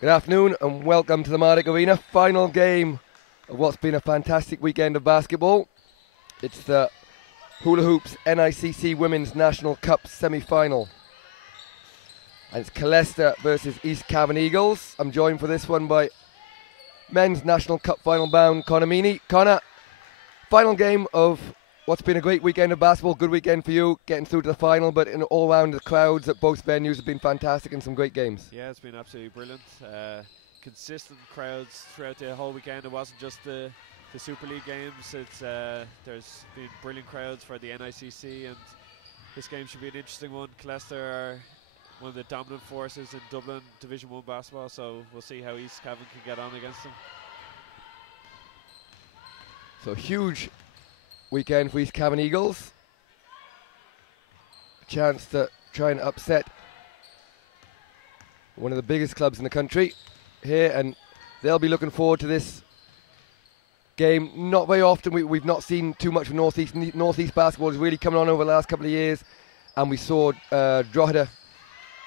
Good afternoon and welcome to the Mardic Arena. Final game of what's been a fantastic weekend of basketball. It's the Hula Hoops NICC Women's National Cup semi-final. And it's Killester versus East Cavan Eagles. I'm joined for this one by Men's National Cup final bound Connor Meaney. Connor, final game of what's been a great weekend of basketball. Good weekend for you, getting through to the final, but in all round the crowds at both venues have been fantastic and some great games. Yeah, it's been absolutely brilliant. Consistent crowds throughout the whole weekend. It wasn't just the Super League games. There's been brilliant crowds for the NICC, and this game should be an interesting one. Killester are one of the dominant forces in Dublin Division 1 basketball, so we'll see how East Cavan can get on against them. So huge weekend for East Cavan Eagles. A chance to try and upset one of the biggest clubs in the country here, and they'll be looking forward to this game. Not very often, we've not seen too much of Northeast basketball is really coming on over the last couple of years, and we saw Drogheda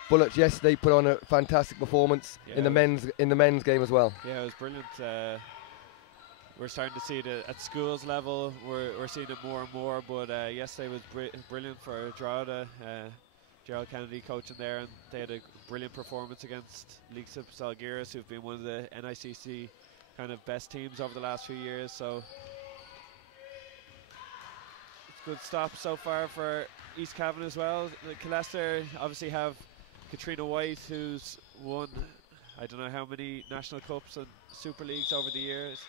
Bullets yesterday put on a fantastic performance in the men's game as well. Yeah, it was brilliant. We're starting to see it at schools level. We're seeing it more and more, but yesterday was brilliant for Drogheda. Gerald Kennedy coaching there, and they had a brilliant performance against NICC Salgueiros, who've been one of the NICC kind of best teams over the last few years. So it's a good stop so far for East Cavan as well. Killester obviously have Katrina White, who's won I don't know how many national cups and Super Leagues over the years.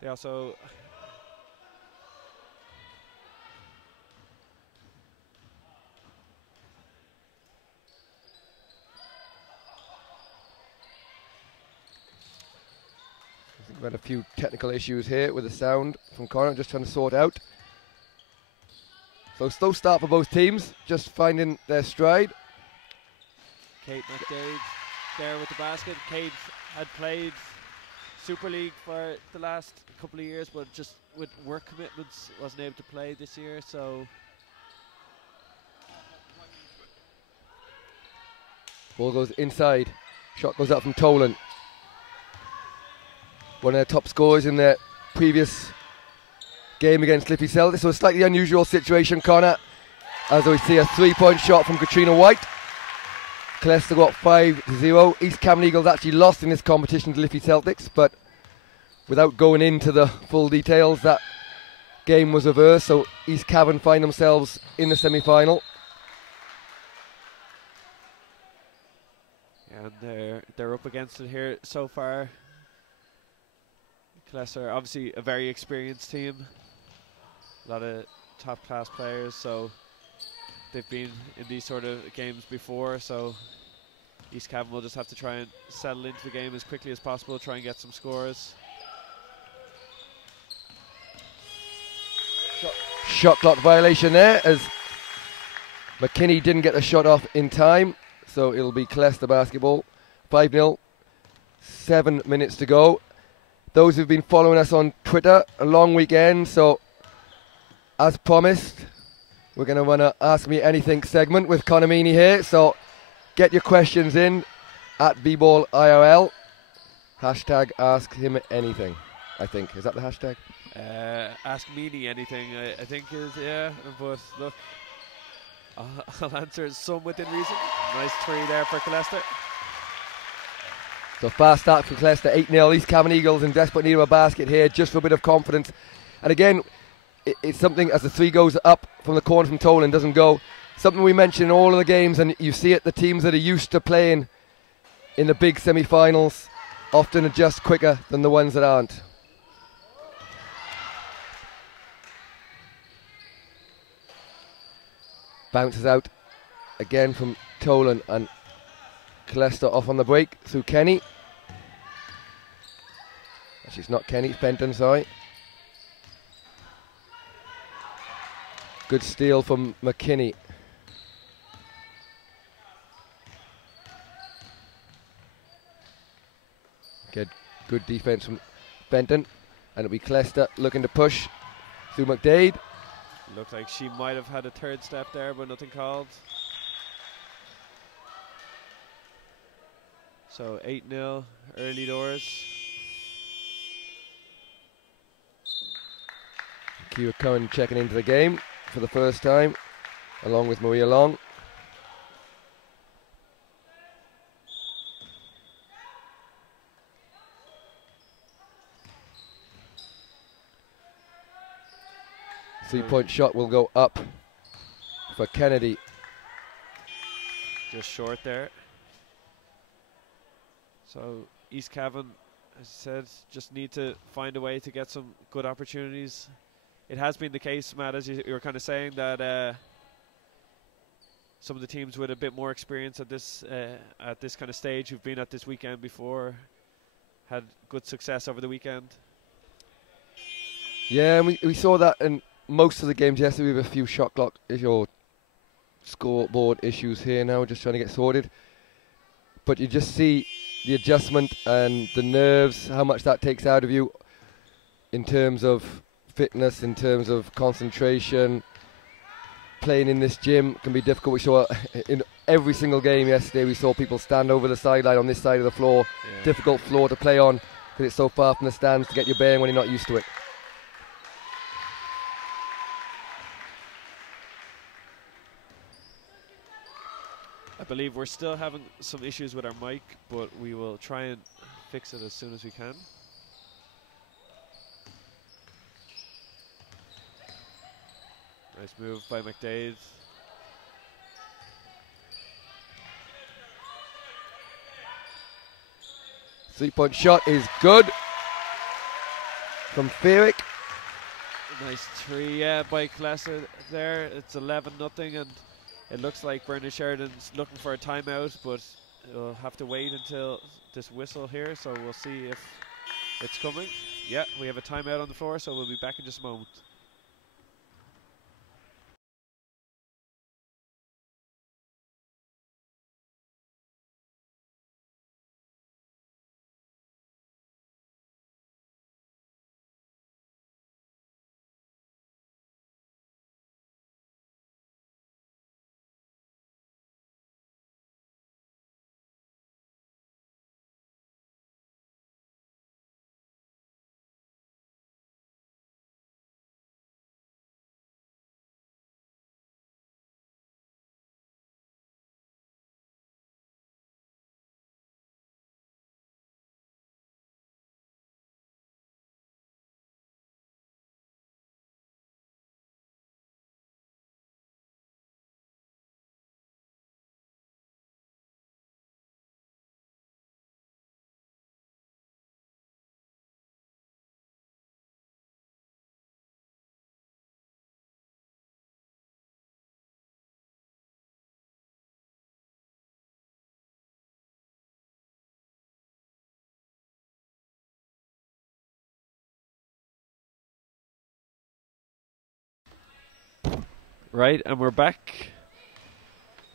They also We've had a few technical issues here with the sound from Connor, just trying to sort out. So slow start for both teams, just finding their stride. Kate McDade there with the basket. Kate had played Super League for the last couple of years, but just with work commitments wasn't able to play this year, so Ball goes inside, shot goes up from Tolan. One of their top scorers in their previous game against Liffey Celtic. So a slightly unusual situation, Connor, as we see a three-point shot from Katrina White. Killester got 5-0. East Cavan Eagles actually lost in this competition to Liffey Celtics, but without going into the full details, that game was reversed, so East Cavan find themselves in the semi-final. And they're up against it here so far. Killester, obviously a very experienced team, a lot of top-class players, so they've been in these sort of games before, so East Cavan will just have to try and settle into the game as quickly as possible, try and get some scores. Shot clock violation there, as McKinney didn't get the shot off in time, so it'll be Killester basketball. 5-0, 7 minutes to go. Those who've been following us on Twitter, a long weekend, so as promised, we're going to run a Ask Me Anything segment with Connor Meaney here, so get your questions in at bballirl. Hashtag Ask Him Anything, I think. Is that the hashtag? Ask Meaney Anything, I think is, yeah, but look, I'll answer some within reason. Nice three there for Killester. So fast start for Killester, 8-0. East Cavan Eagles in desperate need of a basket here, just for a bit of confidence. And again, it's something, as the three goes up from the corner from Tolan, doesn't go. Something we mention in all of the games, and you see it, the teams that are used to playing in the big semi-finals often adjust quicker than the ones that aren't. Bounces out again from Tolan, and Killester off on the break through Kenny. Actually, it's not Kenny, it's Benton, sorry. Good steal from McKinney. Good defense from Benton, and it'll be Killester looking to push. Sue McDade. Looked like she might have had a third step there, but nothing called. So 8-0, early doors. Kira Cohen checking into the game for the first time, along with Maria Long. Three-point shot will go up for Kennedy. Just short there. So East Cavan, as I said, just need to find a way to get some good opportunities. It has been the case, Matt, as you were kind of saying, that some of the teams with a bit more experience at this kind of stage, who've been at this weekend before, had good success over the weekend. Yeah, and we saw that in most of the games yesterday. We have a few shot clock or scoreboard issues here now, just trying to get sorted. But you just see the adjustment and the nerves, how much that takes out of you in terms of fitness, in terms of concentration. Playing in this gym can be difficult. We saw in every single game yesterday, we saw people stand over the sideline on this side of the floor. Yeah. Difficult floor to play on because it's so far from the stands to get your bearing when you're not used to it. I believe we're still having some issues with our mic, but we will try and fix it as soon as we can. Nice move by McDade. Three-point shot is good from Feerick. Nice three by Killester there. It's 11-0, and it looks like Bernard Sheridan's looking for a timeout, but we'll have to wait until this whistle here, so we'll see if it's coming. Yeah, we have a timeout on the floor, so we'll be back in just a moment. Right, and we're back.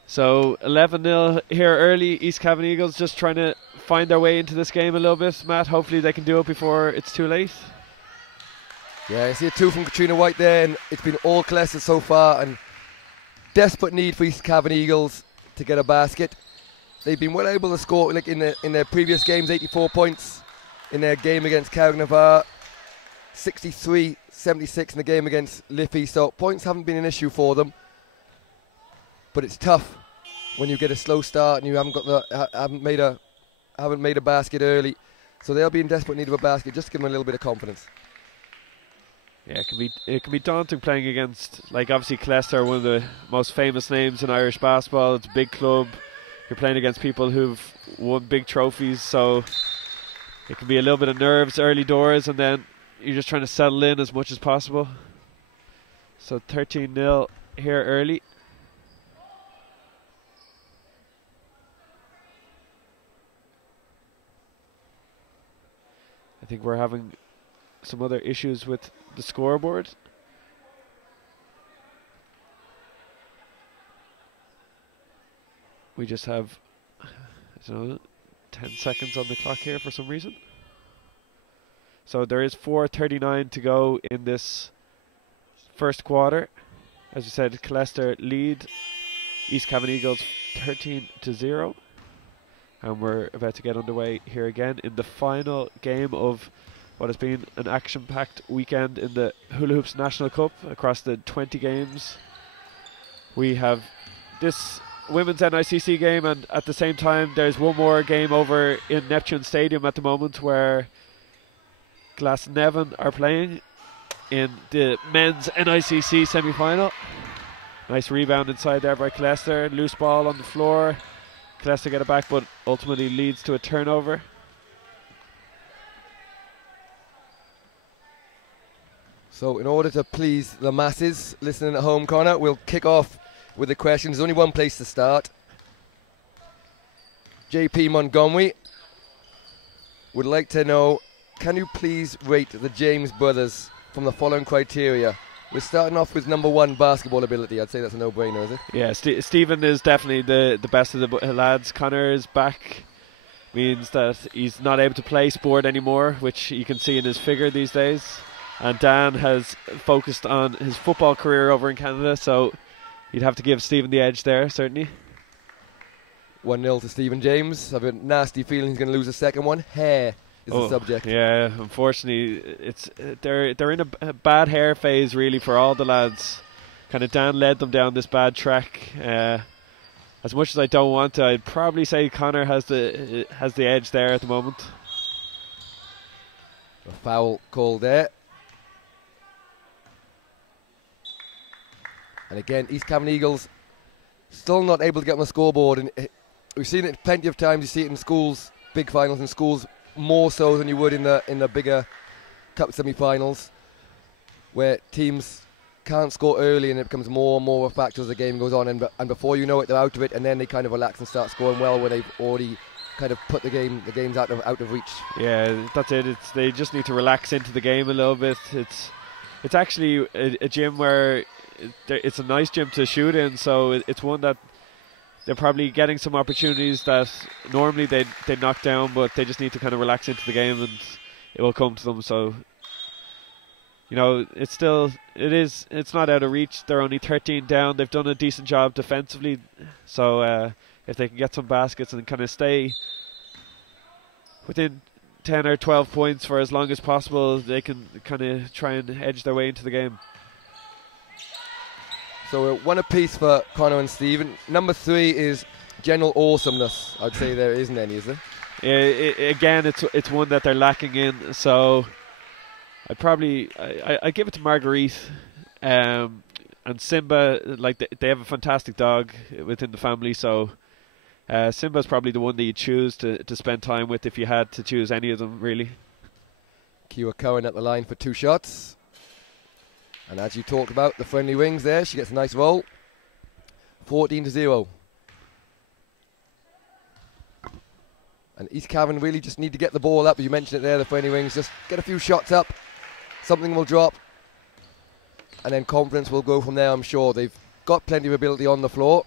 So 11-0 here early. East Cavan Eagles just trying to find their way into this game a little bit. Matt, hopefully they can do it before it's too late. Yeah, I see a two from Katrina White there, and it's been all Killester so far, and desperate need for East Cavan Eagles to get a basket. They've been well able to score like in their previous games, 84 points in their game against Carignavar, 63-76 in the game against Liffey, so points haven't been an issue for them. But it's tough when you get a slow start and you haven't made a basket early. So they'll be in desperate need of a basket, just to give them a little bit of confidence. Yeah, it can be daunting playing against, like, obviously Killester, one of the most famous names in Irish basketball. It's a big club. You're playing against people who've won big trophies, so it can be a little bit of nerves early doors, and then you're just trying to settle in as much as possible. So 13-0 here early. I think we're having some other issues with the scoreboard. We just have, I don't know, 10 seconds on the clock here for some reason. So there is 4:39 to go in this first quarter. As you said, Killester lead East Cavan Eagles 13-0. And we're about to get underway here again in the final game of what has been an action-packed weekend in the Hula Hoops National Cup across the 20 games. We have this women's NICC game, and at the same time there's one more game over in Neptune Stadium at the moment where Glasnevin are playing in the men's NICC semi-final. Nice rebound inside there by Killester, loose ball on the floor. Killester get it back, but ultimately leads to a turnover. So in order to please the masses listening at home, Connor, we'll kick off with the questions. There's only one place to start. JP Montgomery would like to know, can you please rate the James brothers from the following criteria? We're starting off with number one, basketball ability. I'd say that's a no-brainer, is it? Yeah, Stephen is definitely the best of the lads. Connor is back. Means that he's not able to play sport anymore, which you can see in his figure these days. And Dan has focused on his football career over in Canada, so you'd have to give Stephen the edge there, certainly. 1-0 to Stephen James. I have a nasty feeling he's going to lose a second one. Hair is the subject. Yeah, unfortunately, it's they're in a bad hair phase really for all the lads. Kind of Dan led them down this bad track. As much as I don't want to, I'd probably say Connor has the edge there at the moment. A foul called there. And again, East Cavan Eagles still not able to get on the scoreboard. And we've seen it plenty of times. You see it in schools, big finals in schools, more so than you would in the bigger cup semi-finals, where teams can't score early and it becomes more and more a factor as the game goes on. And before you know it, they're out of it, and then they kind of relax and start scoring well when they've already kind of put the game's out of reach. Yeah, that's it. They just need to relax into the game a little bit. It's actually a gym where it's a nice gym to shoot in, so it's one that they're probably getting some opportunities that normally they knock down, but they just need to kind of relax into the game and it will come to them. So, you know, it's not out of reach. They're only 13 down. They've done a decent job defensively, so if they can get some baskets and kind of stay within 10 or 12 points for as long as possible, they can kind of try and edge their way into the game. So one apiece for Connor and Stephen. Number 3 is general awesomeness. I'd say there isn't any, is there? Again, it's one that they're lacking in. So I give it to Marguerite and Simba. Like they have a fantastic dog within the family. So Simba's probably the one that you choose to spend time with if you had to choose any of them, really. Kiwa Cohen at the line for 2 shots. And as you talked about, the friendly wings there, she gets a nice roll. 14-0. And East Cavan really just need to get the ball up. You mentioned it there, the friendly wings. Just get a few shots up. Something will drop. And then confidence will go from there, I'm sure. They've got plenty of ability on the floor.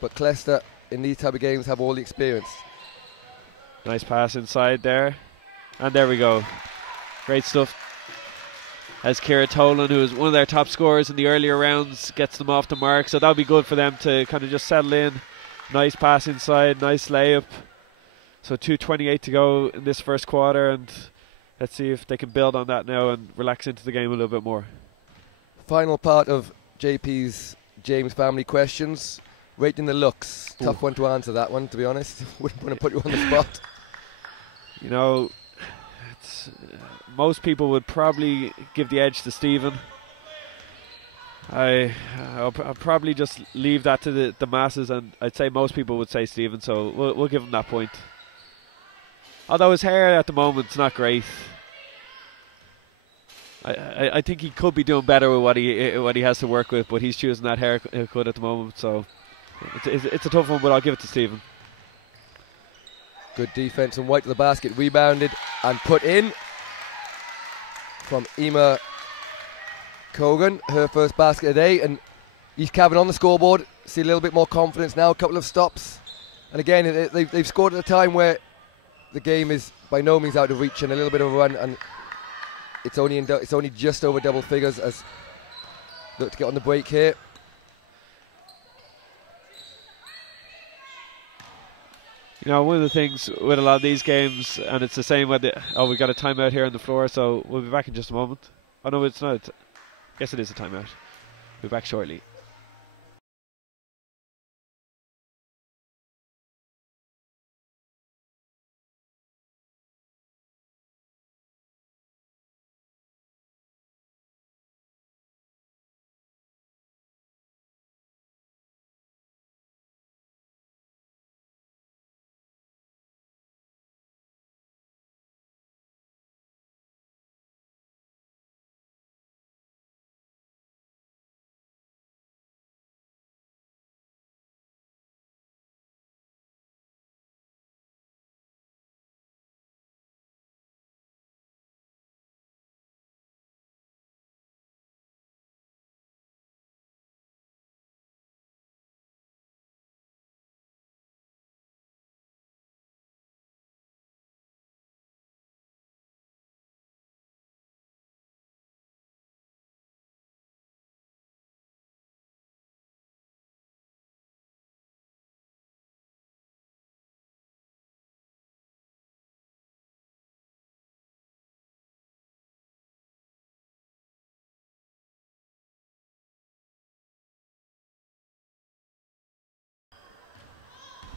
But Killester, in these type of games, have all the experience. Nice pass inside there. And there we go. Great stuff. As Ciara Tolan, who is one of their top scorers in the earlier rounds, gets them off the mark. So that'll be good for them to kind of just settle in. Nice pass inside, nice layup. So 2:28 to go in this first quarter, and let's see if they can build on that now and relax into the game a little bit more. Final part of JP's James family questions. Rating the looks. Ooh. Tough one to answer, that one, to be honest. Wouldn't want to put you on the spot. You know, most people would probably give the edge to Stephen. I'll probably just leave that to the masses, and I'd say most people would say Stephen, so we'll give him that point. Although his hair at the moment's not great. I think he could be doing better with what he has to work with, but he's choosing that haircut at the moment, so it's a tough one, but I'll give it to Stephen. Good defense and White to the basket, rebounded and put in from Emma Cogan, her first basket of the day, and East Cavan on the scoreboard. See a little bit more confidence now, a couple of stops, and again they've scored at a time where the game is by no means out of reach, and a little bit of a run, and it's only just over double figures as look to get on the break here. You know, one of the things with a lot of these games, and it's the same with we got a timeout here on the floor, so we'll be back in just a moment. Oh no, it's not. Yes, it is a timeout. We'll be back shortly.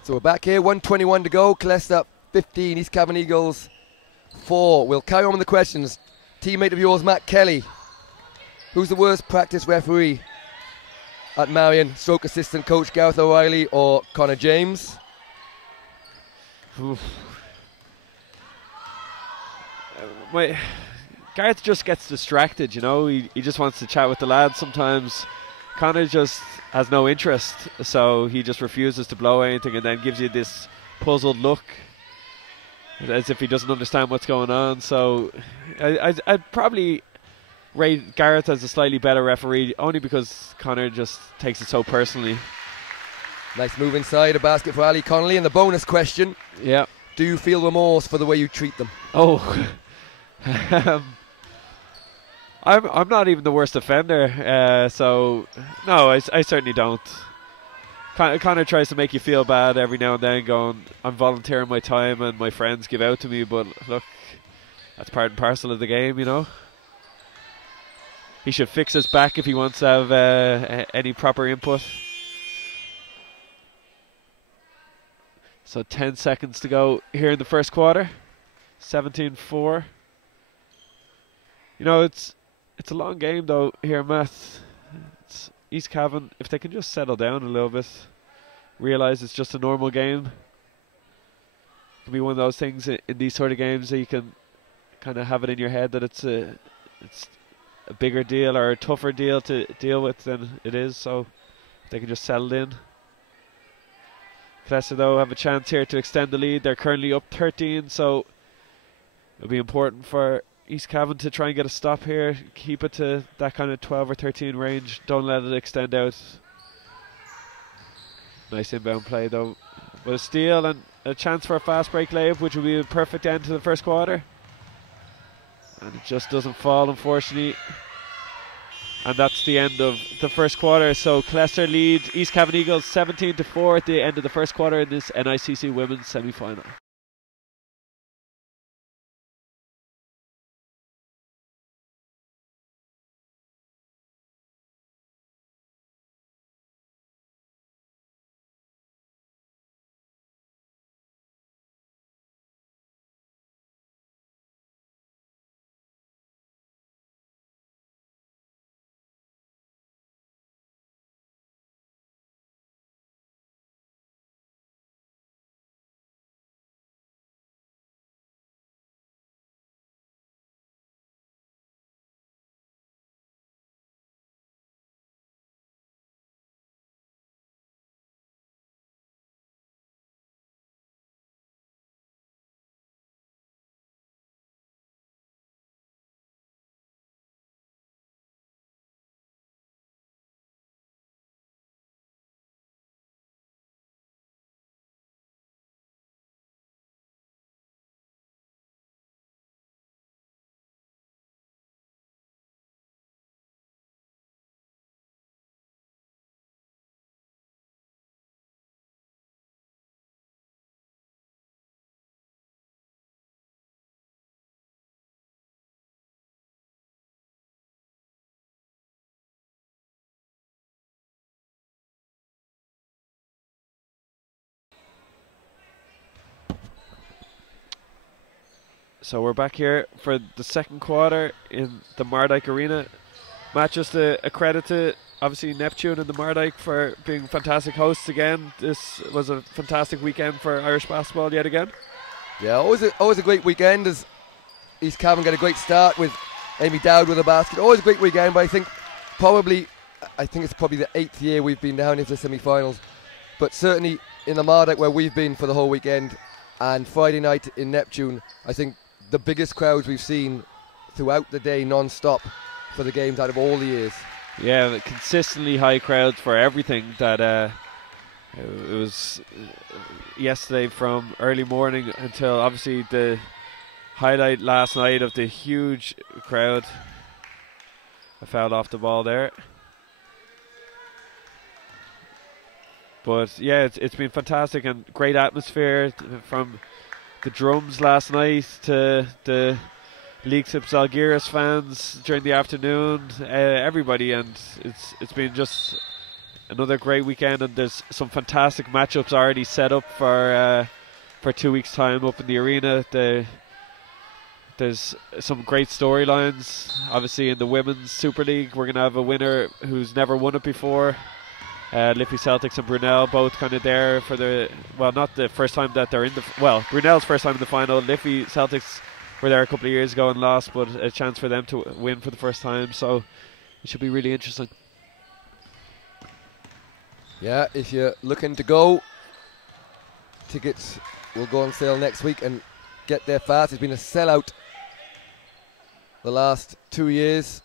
So we're back here, 1:21 to go. Killester 15, East Cavan Eagles 4. We'll carry on with the questions. Teammate of yours, Matt Kelly. Who's the worst practice referee at Marion? Stroke assistant coach Gareth O'Reilly or Connor James? Gareth just gets distracted, you know. He just wants to chat with the lads sometimes. Connor just has no interest, so he just refuses to blow anything and then gives you this puzzled look as if he doesn't understand what's going on. So I'd probably rate Gareth as a slightly better referee, only because Connor just takes it so personally. Nice move inside, a basket for Ali Connolly. And the bonus question, yeah, do you feel remorse for the way you treat them? Oh, I'm not even the worst offender, so no, I certainly don't. Connor tries to make you feel bad every now and then, going, I'm volunteering my time and my friends give out to me, but look, that's part and parcel of the game, you know. He should fix his back if he wants to have any proper input. So 10 seconds to go here in the first quarter. 17-4. You know, it's a long game though here, Matt. It's East Cavan, if they can just settle down a little bit, realise it's just a normal game. It can be one of those things in these sort of games that you can kind of have it in your head that it's a bigger deal or a tougher deal to deal with than it is, so if they can just settle in. Killester though have a chance here to extend the lead. They're currently up 13, so it'll be important for East Cavan to try and get a stop here, keep it to that kind of 12 or 13 range, don't let it extend out. Nice inbound play though, but a steal and a chance for a fast break layup, which will be a perfect end to the first quarter, and it just doesn't fall, unfortunately. And that's the end of the first quarter. So Killester lead East Cavan Eagles 17-4 at the end of the first quarter in this NICC women's semi-final. So we're back here for the second quarter in the Mardyke Arena. Matt, just a credit to obviously Neptune and the Mardyke for being fantastic hosts again. This was a fantastic weekend for Irish basketball yet again. Yeah, always a great weekend as East Cavan got a great start with Amy Dowd with a basket. Always a great weekend, but I think it's probably the 8th year we've been down into the semi-finals. But certainly in the Mardyke where we've been for the whole weekend, and Friday night in Neptune, I think the biggest crowds we've seen throughout the day non-stop for the games out of all the years. Yeah, consistently high crowds for everything. That it was yesterday from early morning until obviously the highlight last night of the huge crowd. I fouled off the ball there. But yeah, it's been fantastic and great atmosphere from the drums last night to the League-Sip Zalgiris fans during the afternoon, everybody, and it's been just another great weekend. And there's some fantastic matchups already set up for 2 weeks' time up in the arena. There's some great storylines. Obviously, in the Women's Super League, we're going to have a winner who's never won it before. Liffey Celtics and Brunel both kind of there for not the first time that they're in Brunel's first time in the final. Liffey Celtics were there a couple of years ago and lost, but a chance for them to win for the first time, so it should be really interesting. Yeah, if you're looking to go, tickets will go on sale next week and get there fast. It's been a sellout the last 2 years,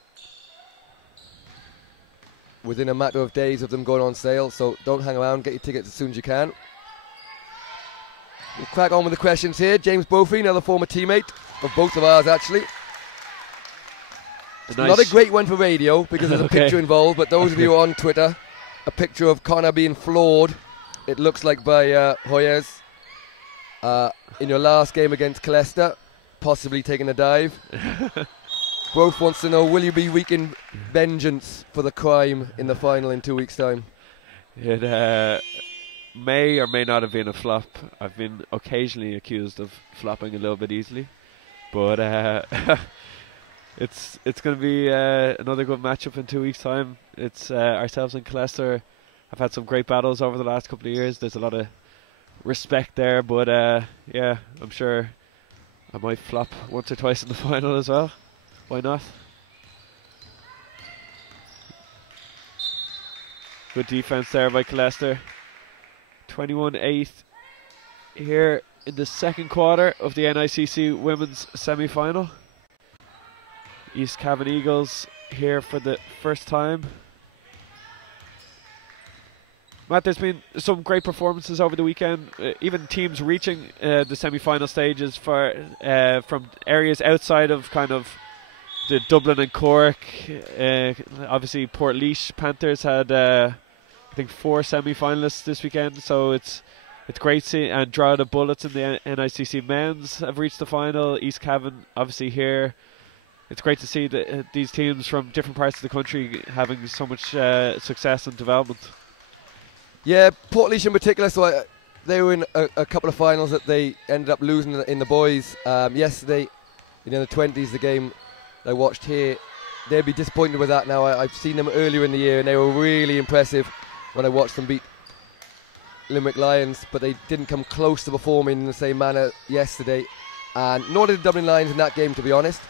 within a matter of days of them going on sale, so don't hang around, get your tickets as soon as you can. We'll crack on with the questions here. James Brophy, another former teammate of both of ours actually. It's not a great one for radio because there's a picture involved, but those of you on Twitter, a picture of Connor being floored, it looks like, by Hoyers in your last game against Killester, possibly taking a dive. Both wants to know, will you be wreaking vengeance for the crime in the final in 2 weeks' time? It may or may not have been a flop. I've been occasionally accused of flopping a little bit easily, but it's going to be another good matchup in 2 weeks' time. It's ourselves and Killester have had some great battles over the last couple of years. There's a lot of respect there, but yeah, I'm sure I might flop once or twice in the final as well. Why not? Good defense there by Killester. 21-8 here in the second quarter of the NICC women's semi-final. East Cavan Eagles here for the first time. Matt, there's been some great performances over the weekend, even teams reaching the semi-final stages from areas outside of kind of the Dublin and Cork. Obviously Portlaoise Panthers had I think 4 semi-finalists this weekend, so it's great to see. And Drogheda Bullets in the NICC men's have reached the final. East Cavan obviously here. It's great to see that these teams from different parts of the country having so much success and development. Yeah, Portlaoise in particular, so they were in a couple of finals that they ended up losing in the boys. Yesterday, in the 20s, the game I watched here, they'd be disappointed with that now. I've seen them earlier in the year and they were really impressive when I watched them beat Limerick Lions, but they didn't come close to performing in the same manner yesterday, and nor did the Dublin Lions in that game, to be honest.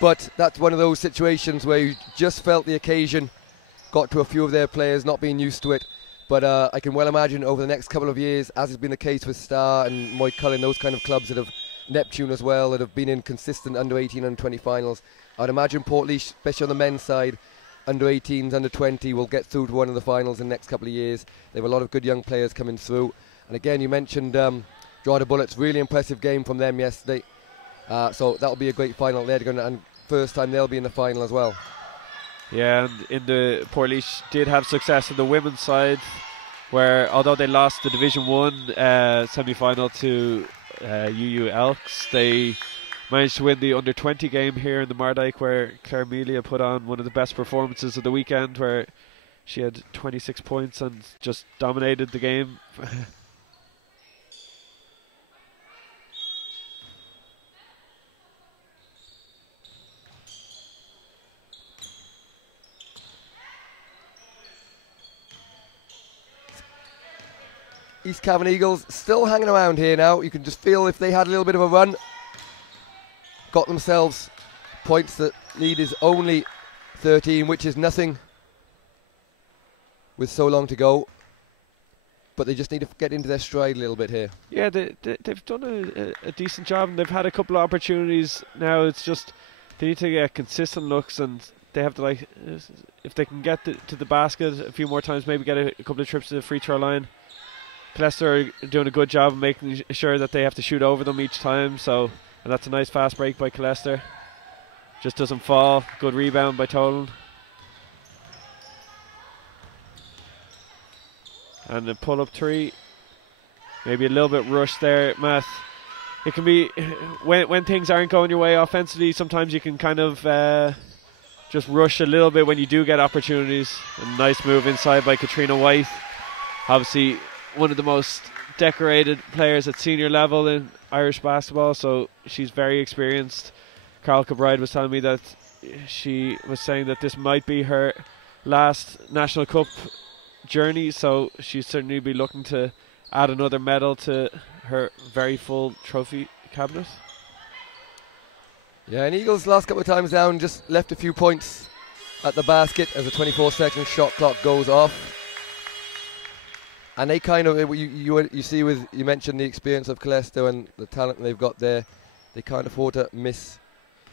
But that's one of those situations where you just felt the occasion got to a few of their players not being used to it. But I can well imagine over the next couple of years, as has been the case with Star and Moy Cullen, those kind of clubs that have, Neptune as well, that have been in consistent under-18, under-20 finals, I'd imagine Portlaoise, especially on the men's side, under-18s, under-20, will get through to one of the finals in the next couple of years. They have a lot of good young players coming through. And again, you mentioned Drogheda Bullets, really impressive game from them yesterday. So that'll be a great final there, and first time they'll be in the final as well. Yeah, and in the Portlaoise did have success in the women's side, where although they lost the Division 1 semi-final to UU Elks, they managed to win the under-20 game here in the Mardyke, where Claire Melia put on one of the best performances of the weekend, where she had 26 points and just dominated the game. East Cavan Eagles still hanging around here now. You can just feel if they had a little bit of a run, got themselves points. The lead is only 13, which is nothing with so long to go. But they just need to get into their stride a little bit here. Yeah, they've done a decent job, and they've had a couple of opportunities. Now it's just they need to get consistent looks, and they have to, like, if they can get to the basket a few more times, maybe get a couple of trips to the free throw line. Killester are doing a good job of making sure that they have to shoot over them each time. So, and that's a nice fast break by Killester. Just doesn't fall. Good rebound by Tolan. And the pull-up three. Maybe a little bit rushed there, Matt. It can be, when things aren't going your way offensively, sometimes you can kind of just rush a little bit when you do get opportunities. A nice move inside by Katrina White. Obviously, one of the most decorated players at senior level in Irish basketball, so she's very experienced. Carl Kilbride was telling me that she was saying that this might be her last National Cup journey, so she'd certainly be looking to add another medal to her very full trophy cabinet. Yeah, and Eagles last couple of times down just left a few points at the basket as the 24-second shot clock goes off. And they kind of, you see with, you mentioned the experience of Killester and the talent they've got there, they can't afford to miss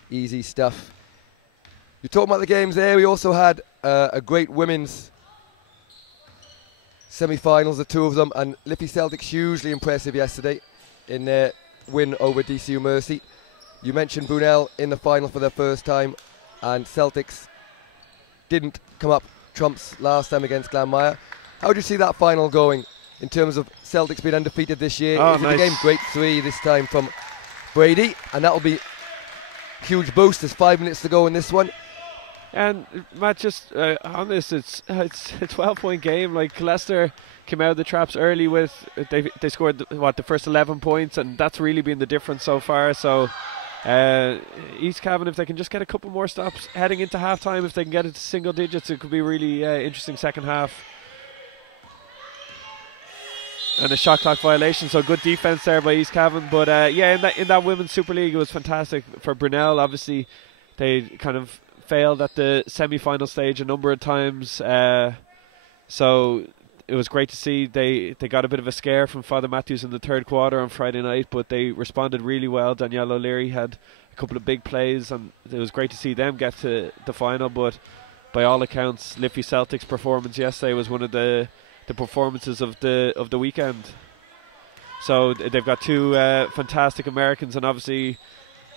easy stuff. You're talking about the games there, we also had a great women's semi-finals, the two of them, and Liffey Celtics hugely impressive yesterday in their win over DCU Mercy. You mentioned Brunel in the final for their first time, and Celtics didn't come up trumps last time against Glanmire. How do you see that final going in terms of Celtics being undefeated this year? Oh, Is nice. the game break 3 this time from Brady, and that will be a huge boost. There's 5 minutes to go in this one. And Matt, just on this, it's a 12-point game. Like, Killester came out of the traps early with they scored the first 11 points, and that's really been the difference so far. So East Cavan, if they can just get a couple more stops heading into halftime, if they can get it to single digits, it could be really interesting second half. And a shot clock violation, so good defense there by East Cavan. But yeah, in that Women's Super League, it was fantastic for Brunel. Obviously, they kind of failed at the semi-final stage a number of times. So it was great to see they got a bit of a scare from Father Matthews in the third quarter on Friday night, but they responded really well. Danielle O'Leary had a couple of big plays, and it was great to see them get to the final. But by all accounts, Liffey Celtics' performance yesterday was one of the performances of the weekend. So they've got two fantastic Americans, and obviously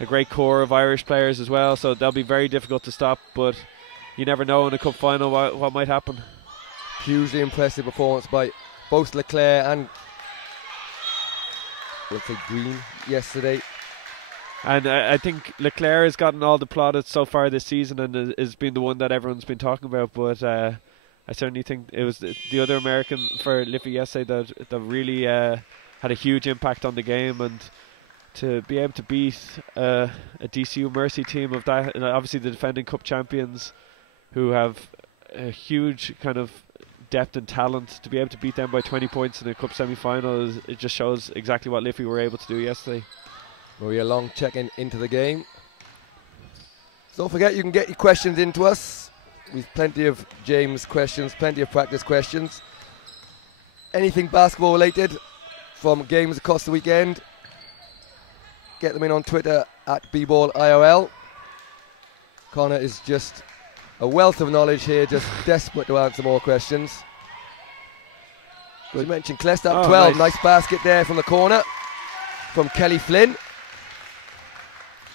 a great core of Irish players as well, so they'll be very difficult to stop, but you never know in a cup final what might happen. Hugely impressive performance by both Leclerc and, let's say, Green yesterday. And I think Leclerc has gotten all the plaudits so far this season and has been the one that everyone's been talking about, but I certainly think it was the other American for Liffey yesterday that really had a huge impact on the game, and to be able to beat a DCU Mercy team of that, and obviously the defending cup champions who have a huge kind of depth and talent, to be able to beat them by 20 points in a cup semi-final, it just shows exactly what Liffey were able to do yesterday. Maria Long checking into the game. So don't forget, you can get your questions into us. We've plenty of James questions, plenty of practice questions. Anything basketball related from games across the weekend, get them in on Twitter at @bballIRL. Connor is just a wealth of knowledge here, just desperate to answer more questions. As you mentioned, Killester up 12. Nice basket there from the corner from Kelly Flynn.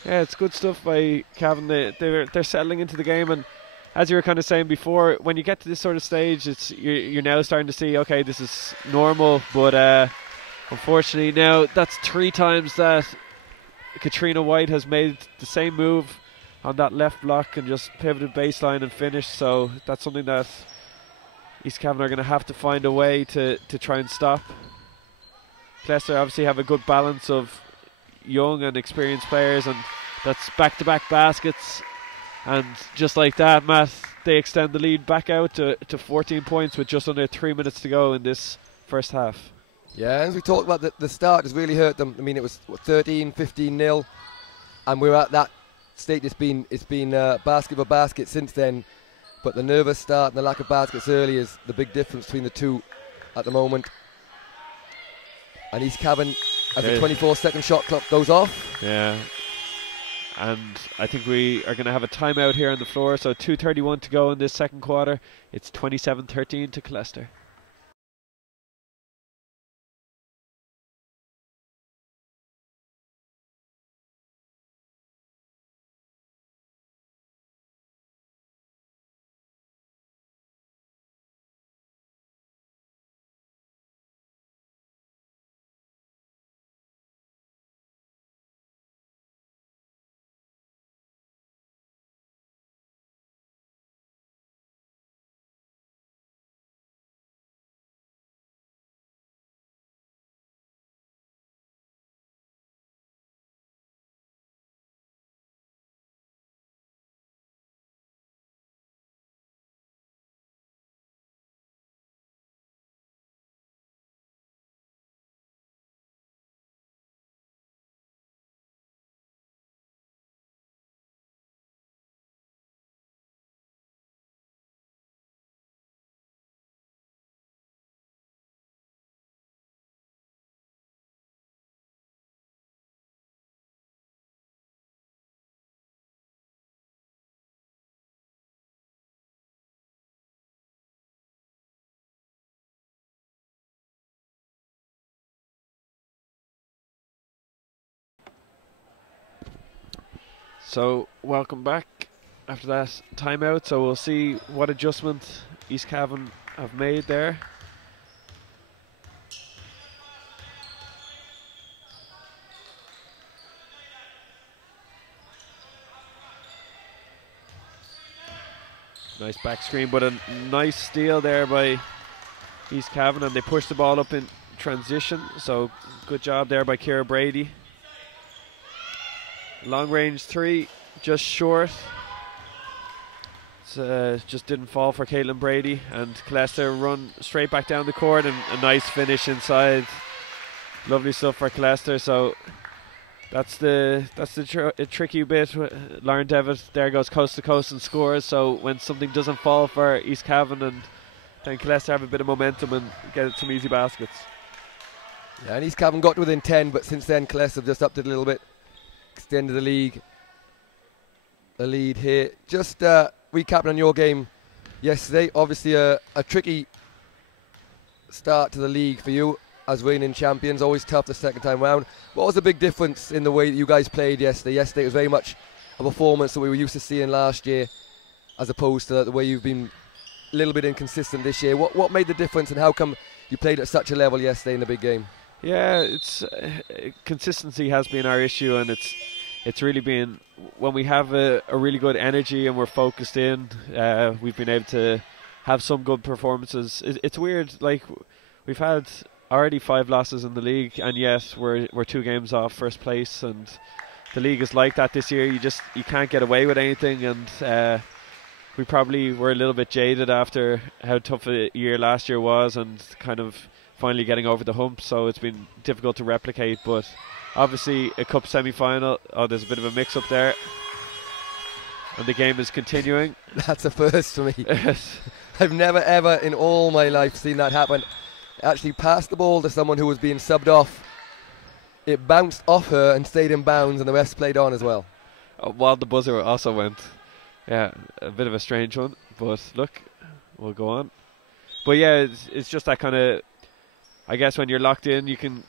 Yeah, it's good stuff by Cavan. They're settling into the game, and as you were kind of saying before, when you get to this sort of stage, you're now starting to see, okay, this is normal, but unfortunately now that's 3 times that Katrina White has made the same move on that left block and just pivoted baseline and finished. So that's something that East Cavan are going to have to find a way to try and stop. Killester obviously have a good balance of young and experienced players, and that's back-to-back baskets, and just like that, Matt, they extend the lead back out to 14 points with just under 3 minutes to go in this first half. Yeah, as we talked about, the start has really hurt them. I mean, it was 13, 15-0, and we're at that state. It's been basket for basket since then. But the nervous start and the lack of baskets early is the big difference between the two at the moment. And East Cavan, as the 24-second shot clock goes off. Yeah. And I think we are going to have a timeout here on the floor. So 2:31 to go in this second quarter. It's 27-13 to Killester. So welcome back after that timeout. So we'll see what adjustment East Cavan have made there. Nice back screen, but a nice steal there by East Cavan, and they pushed the ball up in transition. So good job there by Ciara Brady. Long range three, just short. Just didn't fall for Caitlin Brady, and Killester run straight back down the court, and a nice finish inside. Lovely stuff for Killester. So that's the tricky bit. Lauren Devitt there goes coast to coast and scores. So when something doesn't fall for East Cavan, and then Killester have a bit of momentum and get some easy baskets. Yeah, and East Cavan got to within 10, but since then Killester have just upped it a little bit. Extended the lead here. Just recapping on your game yesterday, obviously a tricky start to the league for you as reigning champions, always tough the second time round. What was the big difference in the way that you guys played yesterday? Yesterday it was very much a performance that we were used to seeing last year, as opposed to the way you've been a little bit inconsistent this year. What made the difference, and how come you played at such a level yesterday in the big game? Yeah, it's consistency has been our issue, and it's really been when we have a really good energy and we're focused in. We've been able to have some good performances. It's weird, like we've had already 5 losses in the league, and yet we're 2 games off first place. And the league is like that this year. You can't get away with anything, and we probably were a little bit jaded after how tough a year last year was, and kind of finally getting over the hump, so it's been difficult to replicate. But obviously a cup semi-final, there's a bit of a mix-up there, and the game is continuing. That's a first for me. I've never ever in all my life seen that happen. Actually passed the ball to someone who was being subbed off. It bounced off her and stayed in bounds, and the rest played on as well. While the buzzer also went. Yeah, a bit of a strange one, but look, we'll go on. But yeah, it's just that kind of, I guess when you're locked in, you can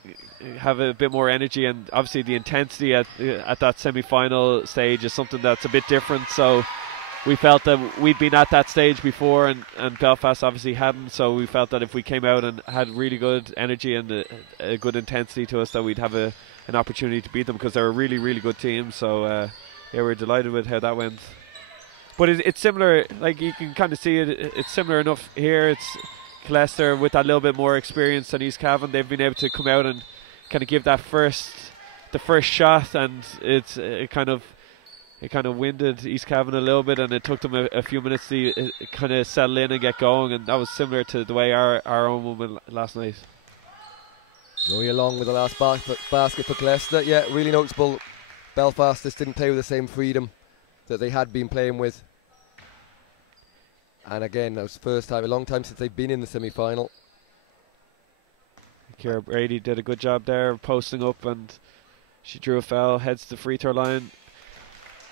have a bit more energy, and obviously the intensity at that semi-final stage is something that's a bit different. So we felt that we'd been at that stage before, and Belfast obviously hadn't. So we felt that if we came out and had really good energy and a good intensity to us, that we'd have an opportunity to beat them, because they're a really, really good team. So yeah, we're delighted with how that went. But it's similar, like you can kind of see it. It's similar enough here. It's Killester with that little bit more experience than East Cavan. They've been able to come out and kind of give the first shot, and it kind of winded East Cavan a little bit, and it took them a few minutes to kind of settle in and get going. And that was similar to the way our own won last night. Going along with the last basket for Killester. Yeah, really noticeable. Belfast just didn't play with the same freedom that they had been playing with. And again, that was the first time, a long time since they've been in the semi-final. Ciara Brady did a good job there, posting up, and she drew a foul, heads to the free throw line.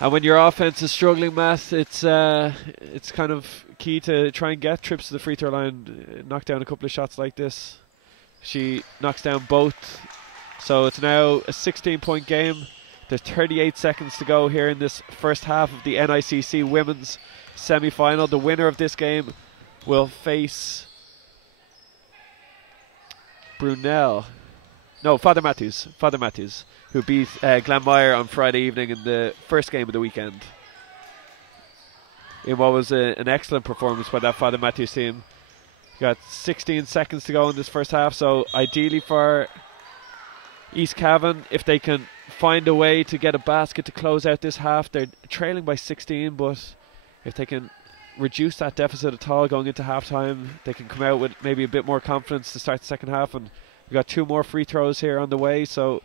And when your offense is struggling, Matt, it's kind of key to try and get trips to the free throw line, knock down a couple of shots like this. She knocks down both. So it's now a 16-point game. There's 38 seconds to go here in this first half of the NICC women's semi-final. The winner of this game will face Father Matthews, who beat Glenmire on Friday evening in the first game of the weekend. In what was an excellent performance by that Father Matthews team. Got 16 seconds to go in this first half, so ideally for East Cavan, if they can find a way to get a basket to close out this half. They're trailing by 16, but if they can reduce that deficit at all going into halftime, they can come out with maybe a bit more confidence to start the second half. And we've got 2 more free throws here on the way, so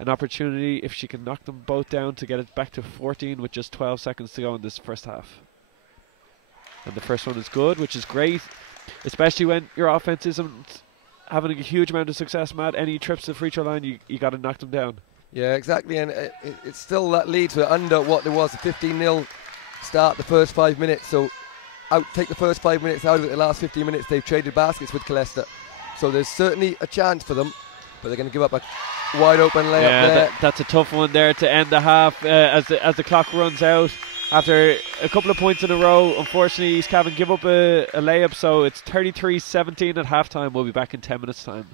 an opportunity, if she can knock them both down, to get it back to 14 with just 12 seconds to go in this first half. And the first one is good, which is great, especially when your offense isn't having a huge amount of success, Matt. Any trips to the free throw line, you got to knock them down. Yeah, exactly, and it's still that lead to under what there was, a 15-0 start the first 5 minutes. So take the first 5 minutes out of it. The last 15 minutes they've traded baskets with Killester, so there's certainly a chance for them, but they're going to give up a wide open layup there. That's a tough one there to end the half as the clock runs out. After a couple of points in a row, unfortunately, East Cavan give up a layup, so it's 33-17 at halftime. We'll be back in 10 minutes' time.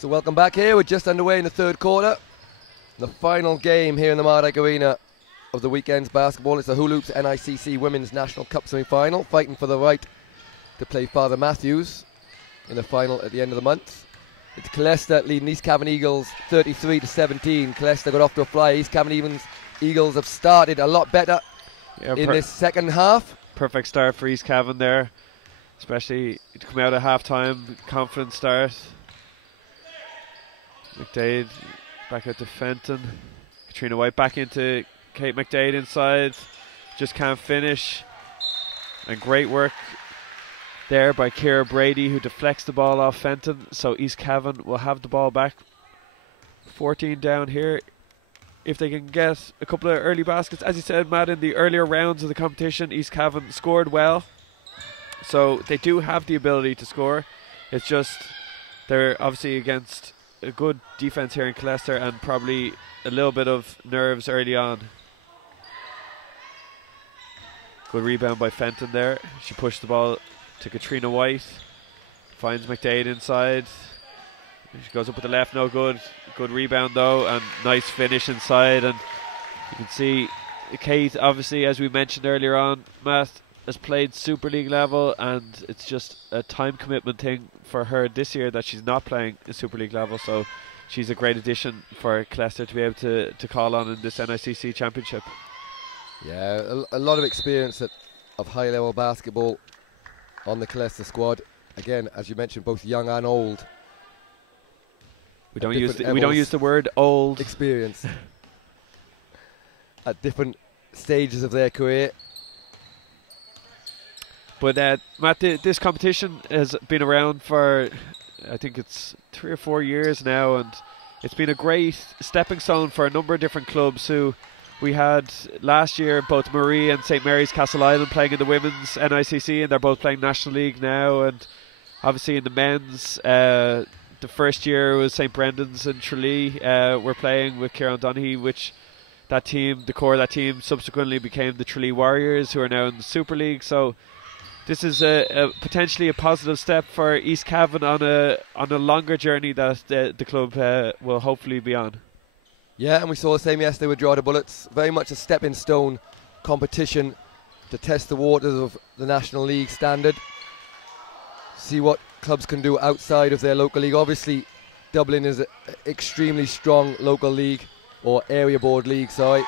So welcome back here. We're just underway in the third quarter. The final game here in the Marduk Arena of the weekend's basketball. It's the Hula Hoops NICC Women's National Cup semi-final, fighting for the right to play Father Matthews in the final at the end of the month. It's Killester leading East Cavan Eagles 33-17. Killester got off to a fly. East Cavan Eagles have started a lot better in this second half. Perfect start for East Cavan there, especially to come out at half-time, confident start. McDade back out to Fenton. Katrina White back into Kate McDade inside. Just can't finish. And great work there by Ciara Brady, who deflects the ball off Fenton. So East Cavan will have the ball back. 14 down here. If they can get a couple of early baskets. As you said, Matt, in the earlier rounds of the competition, East Cavan scored well. So they do have the ability to score. It's just they're obviously against a good defense here in Killester and probably a little bit of nerves early on. Good rebound by Fenton there. She pushed the ball to Katrina White. Finds McDade inside. She goes up with the left, no good. Good rebound though, and nice finish inside. And you can see Kate, obviously, as we mentioned earlier on, Matt, has played Super League level, and it's just a time commitment thing for her this year that she's not playing in Super League level. So she's a great addition for Killester to be able to call on in this NICC championship. Yeah, a lot of experience of high level basketball on the Killester squad. Again, as you mentioned, both young and old. We don't use the word old. Experience at different stages of their career. But Matt, this competition has been around for, I think it's 3 or 4 years now, and it's been a great stepping stone for a number of different clubs who we had last year, both Marie and St Mary's Castle Island playing in the women's NICC, and they're both playing National League now. And obviously in the men's, the first year was St Brendan's and Tralee were playing with Kieran Donaghy, which that team, the core of that team, subsequently became the Tralee Warriors, who are now in the Super League. So this is a potentially a positive step for East Cavan on a longer journey that the club will hopefully be on. Yeah, and we saw the same yesterday with Drogheda Bullets. Very much a stepping stone competition to test the waters of the National League standard. See what clubs can do outside of their local league. Obviously, Dublin is an extremely strong local league, or area board league, sorry.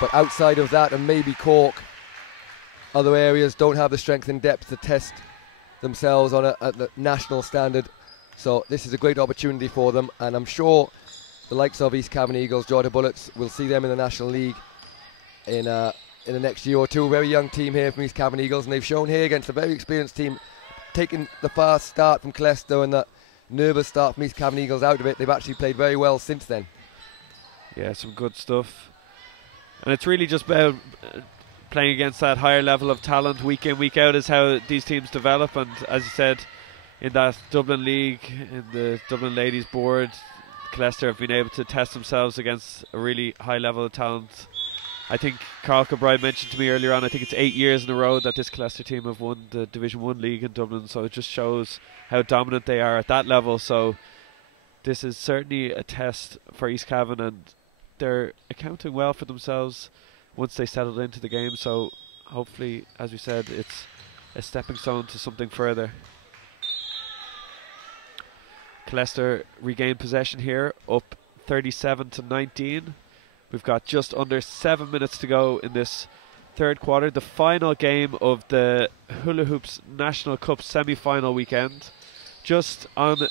But outside of that, and maybe Cork, other areas don't have the strength and depth to test themselves on at the national standard. So this is a great opportunity for them, and I'm sure the likes of East Cavan Eagles, Drogheda Bullets, will see them in the National League in the next year or two. Very young team here from East Cavan Eagles, and they've shown here against a very experienced team, taking the fast start from Killester and the nervous start from East Cavan Eagles out of it. They've actually played very well since then. Yeah, some good stuff. And it's really just about playing against that higher level of talent week in, week out is how these teams develop. And as you said, in that Dublin League, in the Dublin Ladies Board, Killester have been able to test themselves against a really high level of talent. I think Carl Kilbride mentioned to me earlier on, I think it's 8 years in a row that this Killester team have won the Division 1 league in Dublin, so it just shows how dominant they are at that level. So this is certainly a test for East Cavan, and they're accounting well for themselves once they settled into the game. So hopefully, as we said, it's a stepping stone to something further. Killester regained possession here, up 37-19. We've got just under 7 minutes to go in this third quarter, the final game of the Hula Hoops National Cup semi-final weekend. Just on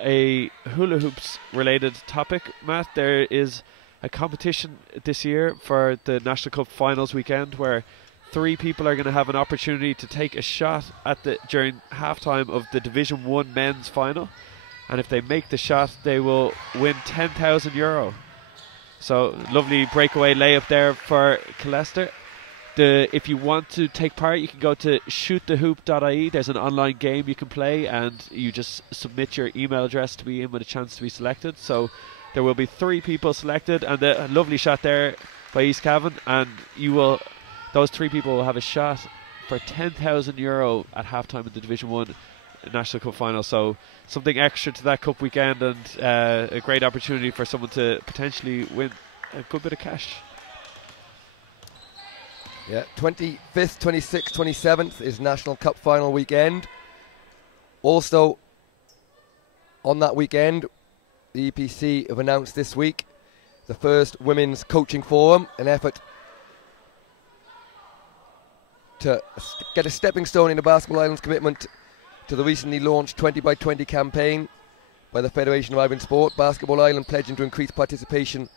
a Hula Hoops related topic, Matt, there is a competition this year for the National Cup finals weekend where 3 people are going to have an opportunity to take a shot at during halftime of the Division 1 men's final, and if they make the shot they will win €10,000. So lovely breakaway layup there for Killester. If you want to take part, you can go to shootthehoop.ie. There's an online game you can play, and you just submit your email address to be in with a chance to be selected. So there will be 3 people selected, and a lovely shot there by East Cavan, and those 3 people will have a shot for €10,000 at halftime in the Division 1 National Cup final. So something extra to that cup weekend, and a great opportunity for someone to potentially win a good bit of cash. Yeah, 25th, 26th, 27th is National Cup final weekend. Also, on that weekend, the EPC have announced this week the first Women's Coaching Forum, an effort to get a stepping stone in the Basketball Island's commitment to the recently launched 20 by 20 campaign by the Federation of Ivan Sport. Basketball Island pledging to increase participation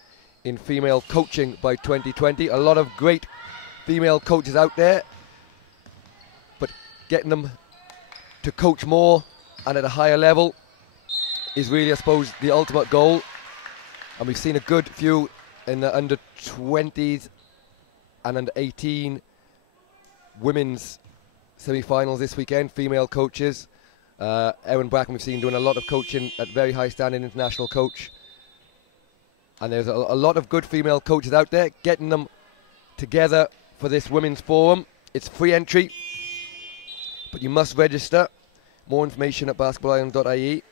in female coaching by 2020. A lot of great female coaches out there, but getting them to coach more and at a higher level is really, I suppose, the ultimate goal. And we've seen a good few in the under 20s and under 18 women's semi-finals this weekend, female coaches. Erin Bracken we've seen doing a lot of coaching at very high standing, international coach. And there's a lot of good female coaches out there, getting them together for this women's forum. It's free entry, but you must register. More information at basketballisland.ie.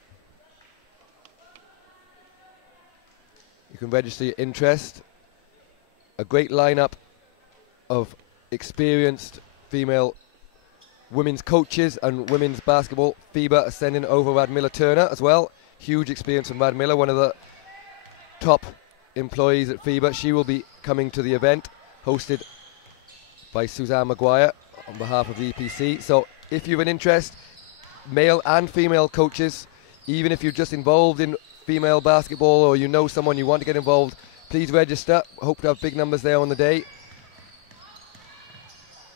You can register your interest. A great lineup of experienced female women's coaches and women's basketball. FIBA are sending over Radmilla Turner as well. Huge experience from Radmilla, one of the top employees at FIBA. She will be coming to the event, hosted by Suzanne Maguire on behalf of the EPC. So if you have an interest, male and female coaches, even if you're just involved in female basketball or you know someone you want to get involved, please register. Hope to have big numbers there on the day.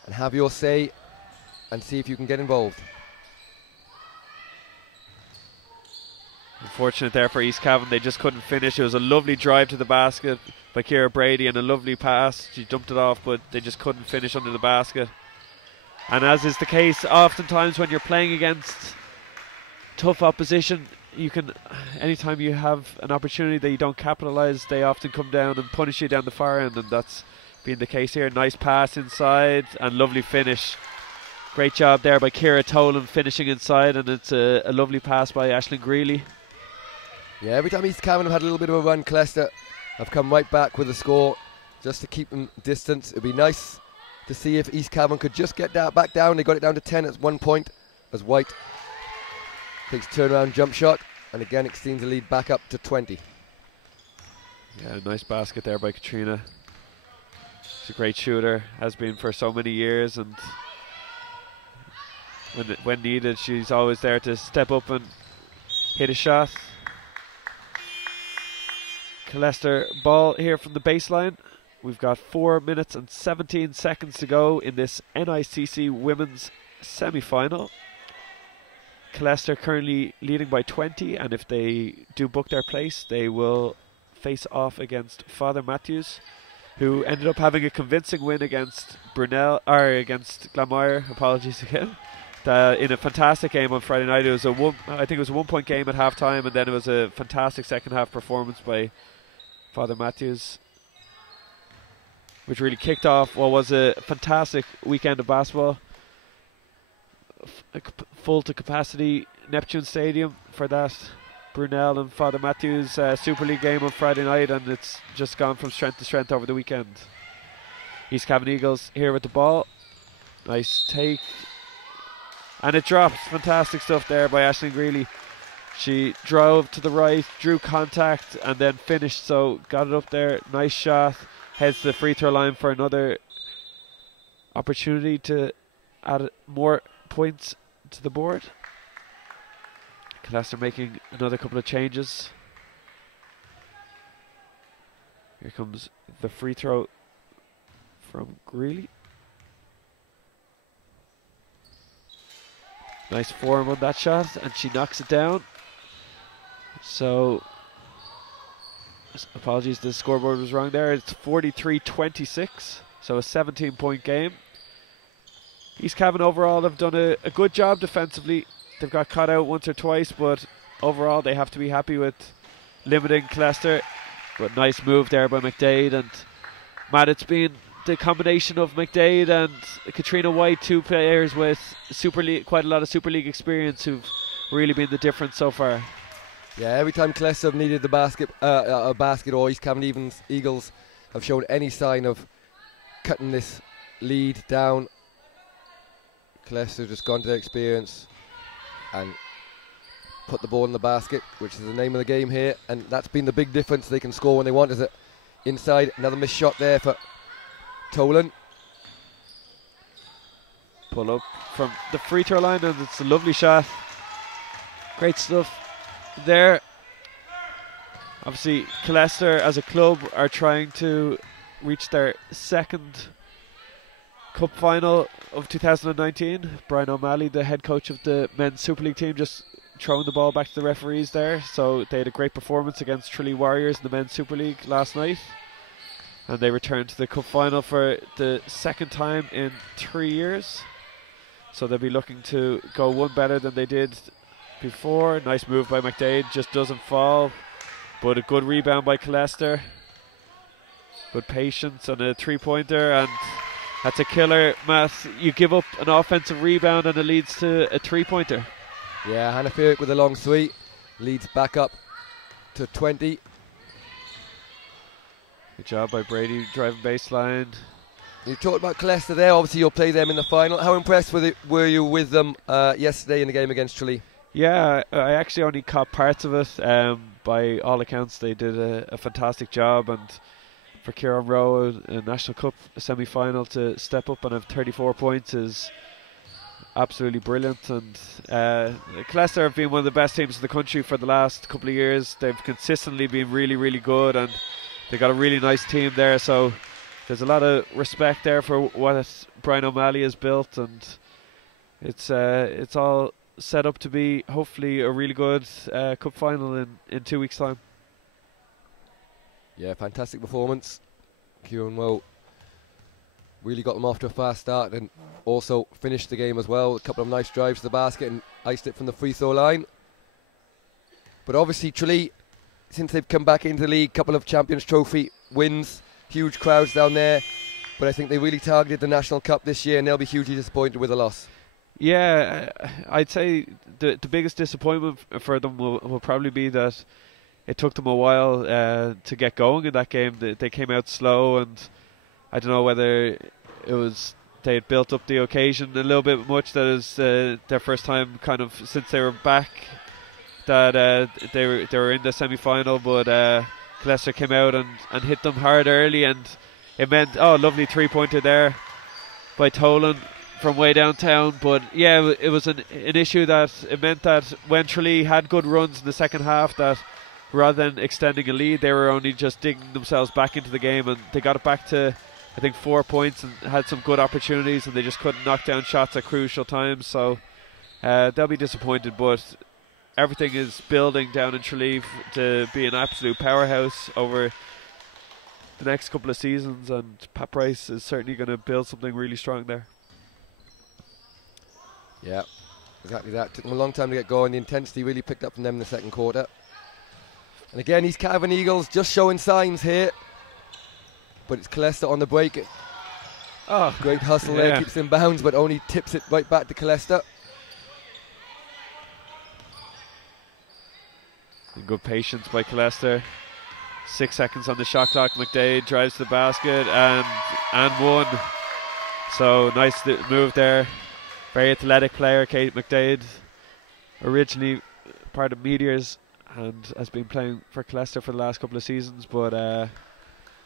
And have your say and see if you can get involved. Unfortunate there for East Cavan, they just couldn't finish. It was a lovely drive to the basket by Ciara Brady and a lovely pass. She dumped it off, but they just couldn't finish under the basket. And as is the case oftentimes when you're playing against tough opposition, you can, anytime you have an opportunity that you don't capitalise, they often come down and punish you down the far end, and that's been the case here. Nice pass inside and lovely finish. Great job there by Ciara Tolan finishing inside, and it's a lovely pass by Aisling Greeley. Yeah, every time East Cavan have had a little bit of a run, Killester have come right back with a score just to keep them distance. It'd be nice to see if East Cavan could just get that back down. They got it down to 10 at one point as White takes turnaround jump shot and again extends the lead back up to 20. Yeah, nice basket there by Katrina. She's a great shooter, has been for so many years, and when needed she's always there to step up and hit a shot. Killester ball here from the baseline. We've got 4 minutes and 17 seconds to go in this NICC women's semi-final. Killester currently leading by 20, and if they do book their place, they will face off against Father Matthews, who ended up having a convincing win against against Glanmire. Apologies again. In a fantastic game on Friday night. It was I think it was a 1 point game at half time, and then it was a fantastic second half performance by Father Matthews, which really kicked off what was a fantastic weekend of basketball. Full to capacity Neptune Stadium for that Brunel and Father Matthews Super League game on Friday night, and it's just gone from strength to strength over the weekend. East Cavan Eagles here with the ball. Nice take. And it drops. Fantastic stuff there by Aisling Greeley. She drove to the right, drew contact, and then finished, so got it up there. Nice shot. Heads to the free throw line for another opportunity to add more points to the board. Killester making another couple of changes. Here comes the free throw from Greeley. Nice form on that shot, and she knocks it down. So, apologies, the scoreboard was wrong there. It's 43-26, so a 17-point game. East Cavan overall have done a good job defensively. They've got caught out once or twice, but overall they have to be happy with limiting Killester. But nice move there by McDade. And Matt, it's been the combination of McDade and Katrina White, two players with quite a lot of Super League experience, who've really been the difference so far. Yeah, every time Killester have needed the basket, or East Cavan Eagles have shown any sign of cutting this lead down, Killester just gone to their experience and put the ball in the basket, which is the name of the game here, and that's been the big difference. They can score when they want. Is it inside? Another missed shot there for Tolan. Pull up from the free throw line, and it's a lovely shot. Great stuff there. Obviously, Killester as a club are trying to reach their second cup final of 2019. Brian O'Malley, the head coach of the men's Super League team, just throwing the ball back to the referees there. So they had a great performance against Tralee Warriors in the men's Super League last night, and they returned to the cup final for the second time in 3 years. So they'll be looking to go one better than they did before. Nice move by McDade, just doesn't fall, but a good rebound by Killester. Good patience and a three-pointer, and that's a killer, Matt. You give up an offensive rebound and it leads to a three-pointer. Yeah, Hannah Feerick with a long three, leads back up to 20. Good job by Brady, driving baseline. You talked about Killester there, obviously you'll play them in the final. How impressed were you with them yesterday in the game against Tralee? Yeah, I actually only caught parts of it. By all accounts, they did a fantastic job, and for Kieran Rowe, a National Cup semi-final, to step up and have 34 points is absolutely brilliant. And Killester have been one of the best teams in the country for the last couple of years. They've consistently been really, really good, and they got a really nice team there. So there's a lot of respect there for what Brian O'Malley has built, and it's all set up to be hopefully a really good cup final in 2 weeks' time. Yeah, fantastic performance. Kieran Rowe really got them off to a fast start and also finished the game as well. A couple of nice drives to the basket and iced it from the free throw line. But obviously Tralee, since they've come back into the league, couple of Champions Trophy wins, huge crowds down there, but I think they really targeted the National Cup this year and they'll be hugely disappointed with a loss. Yeah, I'd say the biggest disappointment for them will probably be that it took them a while to get going in that game. They came out slow, and I don't know whether it was they had built up the occasion a little bit much. That is their first time kind of since they were back that they were in the semi-final, but Killester came out and hit them hard early, and it meant lovely three-pointer there by Tolan from way downtown. But yeah, it was an issue that it meant that when Tralee had good runs in the second half, that rather than extending a lead, they were only just digging themselves back into the game, and they got it back to I think 4 points and had some good opportunities, and they just couldn't knock down shots at crucial times. So they'll be disappointed, but everything is building down in Tralee to be an absolute powerhouse over the next couple of seasons, and Pat Price is certainly going to build something really strong there. Yeah, exactly that. Took them a long time to get going. The intensity really picked up from them in the second quarter. And again, these Cavan Eagles just showing signs here. But it's Killester on the break. Oh, great hustle there, keeps in bounds, but only tips it right back to Killester. Good patience by Killester. 6 seconds on the shot clock. McDade drives to the basket and one. So nice move there. Very athletic player, Kate McDade. Originally part of Meteors and has been playing for Killester for the last couple of seasons. But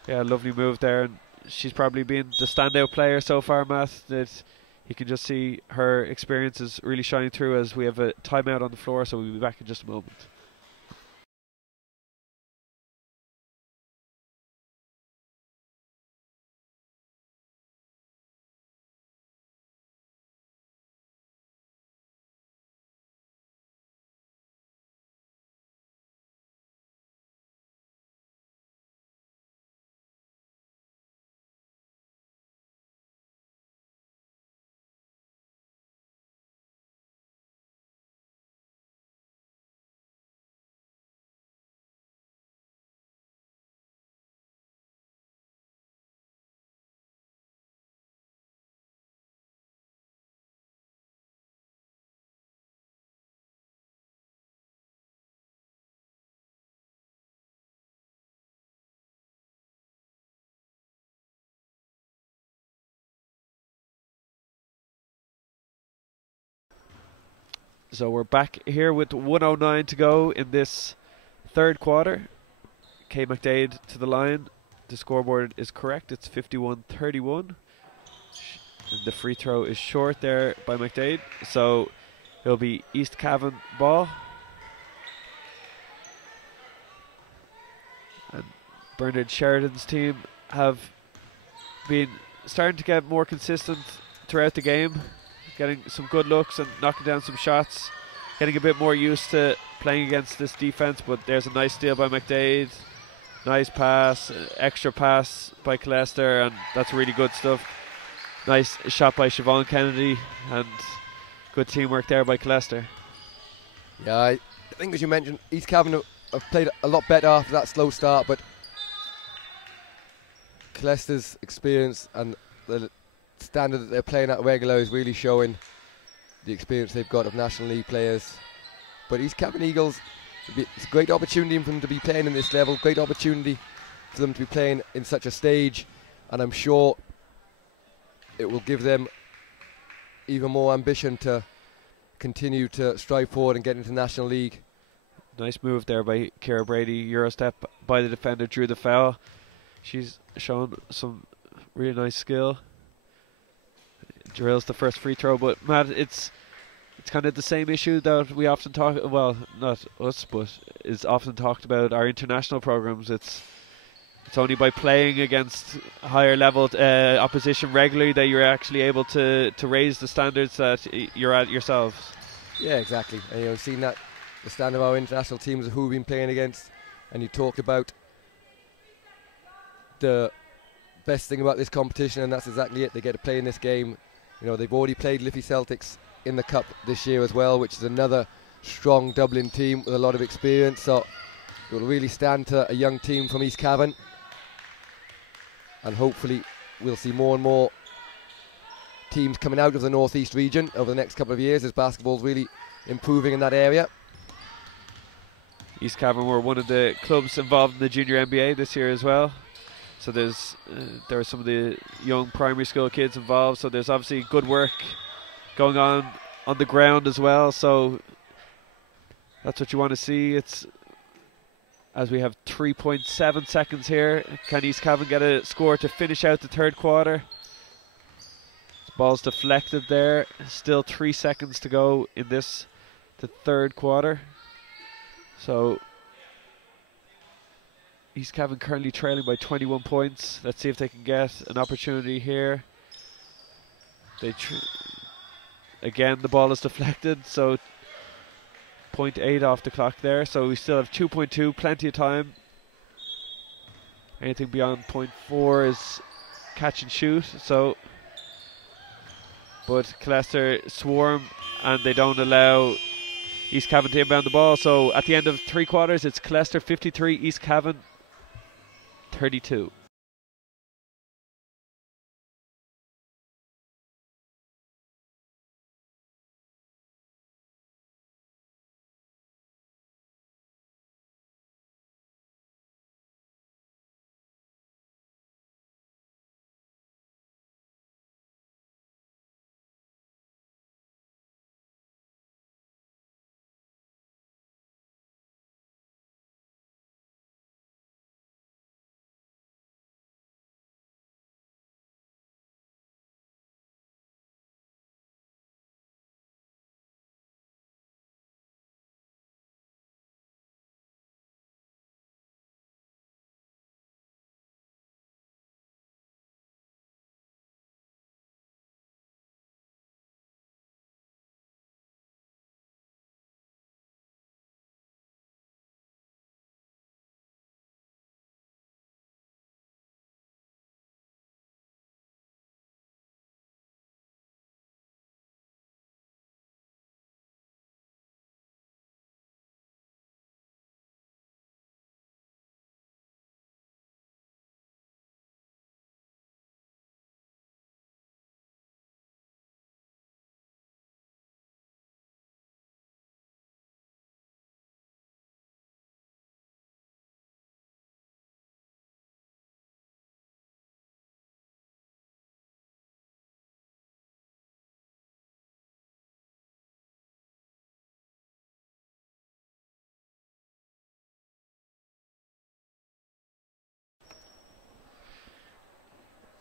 yeah, lovely move there. And she's probably been the standout player so far, Matt. That you can just see her experience is really shining through as we have a timeout on the floor. So we'll be back in just a moment. So we're back here with 1:09 to go in this third quarter. Kay McDade to the line. The scoreboard is correct. It's 51-31. And the free throw is short there by McDade. So it'll be East Cavan ball. And Bernard Sheridan's team have been starting to get more consistent throughout the game, getting some good looks and knocking down some shots, getting a bit more used to playing against this defense. But there's a nice steal by McDade, nice pass, extra pass by Killester, and that's really good stuff. Nice shot by Siobhan Kennedy, and good teamwork there by Killester. Yeah, I think as you mentioned, East Cavan have played a lot better after that slow start, but Killester's experience and the standard that they're playing at regular is really showing the experience they've got of National League players. But East Cavan Eagles, it's a great opportunity for them to be playing in this level, great opportunity for them to be playing in such a stage, and I'm sure it will give them even more ambition to continue to strive forward and get into National League. Nice move there by Ciara Brady. Eurostep by the defender, drew the foul. She's shown some really nice skill. Drills the first free throw, but Matt, it's kind of the same issue that we often talk. Well, not us, but is often talked about our international programs. It's only by playing against higher level opposition regularly that you're actually able to raise the standards that you're at yourselves. Yeah, exactly. And you've seen that the standard of our international teams who we've been playing against, and you talked about the best thing about this competition, and that's exactly it. They get to play in this game. You know, they've already played Liffey Celtics in the cup this year as well, which is another strong Dublin team with a lot of experience. So it will really stand to a young team from East Cavan, and hopefully we'll see more and more teams coming out of the northeast region over the next couple of years as basketball's really improving in that area. East Cavan were one of the clubs involved in the junior NBA this year as well. So there are some of the young primary school kids involved. So there's obviously good work going on the ground as well. So that's what you want to see. It's as we have 3.7 seconds here. Can East Cavan get a score to finish out the third quarter? Ball's deflected there. Still 3 seconds to go in the third quarter. So East Cavan currently trailing by 21 points. Let's see if they can get an opportunity here. Again, the ball is deflected, so 0.8 off the clock there. So we still have 2.2, plenty of time. Anything beyond 0.4 is catch and shoot. So, but Killester swarm and they don't allow East Cavan to inbound the ball. So at the end of 3 quarters, it's Killester 53, East Cavan 32.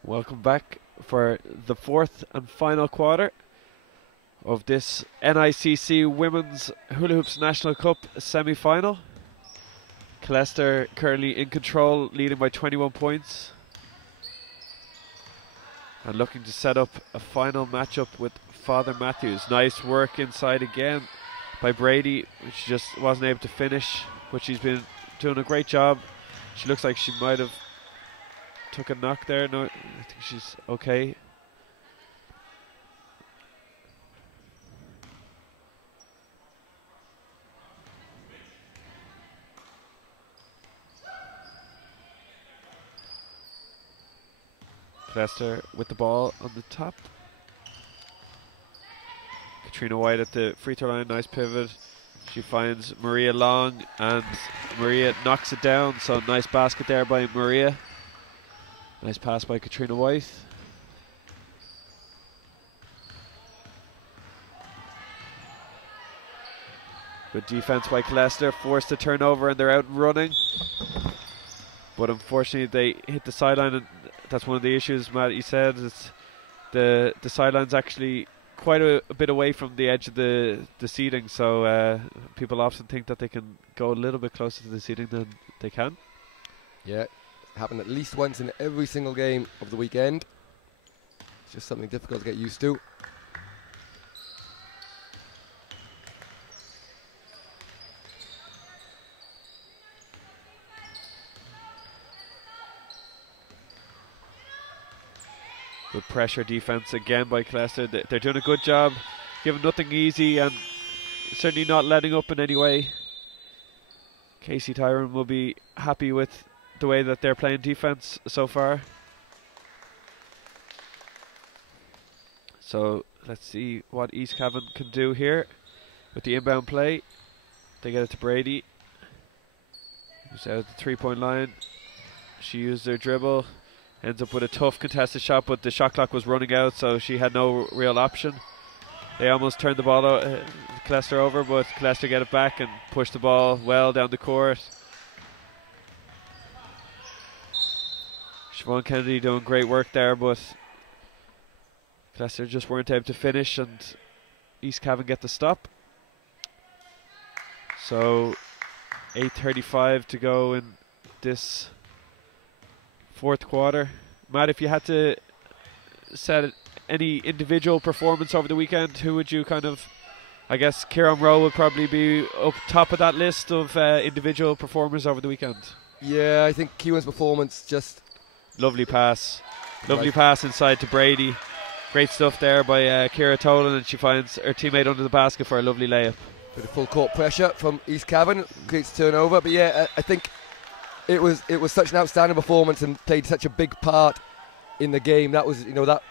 Welcome back for the fourth and final quarter of this NICC Women's Hula Hoops National Cup semi-final. Killester currently in control, leading by 21 points. And looking to set up a final matchup with Father Matthews. Nice work inside again by Brady, which just wasn't able to finish, but she's been doing a great job. She looks like she might have took a knock there. No, I think she's okay. Killester with the ball on the top. Katrina White at the free throw line, nice pivot. She finds Maria Long and Maria knocks it down, so nice basket there by Maria. Nice pass by Katrina White. Good defense by Killester, forced to turnover and they're out and running. But unfortunately they hit the sideline, and that's one of the issues, Matt, you said. It's the sideline's actually quite a bit away from the edge of the seating, so people often think that they can go a little bit closer to the seating than they can. Yeah, happened at least once in every single game of the weekend. It's just something difficult to get used to. Good pressure defense again by Killester. They're doing a good job, giving nothing easy and certainly not letting up in any way. Casey Tyrone will be happy with the way that they're playing defense so far. So let's see what East Cavan can do here with the inbound play. They get it to Brady, who's out at the 3-point line. She used their dribble, ends up with a tough contested shot, but the shot clock was running out, so she had no real option. They almost turned the ball Killester over, but Killester get it back and push the ball well down the court. Siobhan Kennedy doing great work there, but Killester just weren't able to finish, and East Cavan get the stop. So 8:35 to go in this fourth quarter. Matt, if you had to set any individual performance over the weekend, who would you kind of, I guess Kieran Rowe would probably be up top of that list of individual performers over the weekend. Yeah, I think Kieran's performance just... Lovely pass. Lovely pass inside to Brady. Great stuff there by Kira Tolan, and she finds her teammate under the basket for a lovely layup. Bit of full court pressure from East Cavan, creates turnover, but yeah, I think it was such an outstanding performance and played such a big part in the game. That was,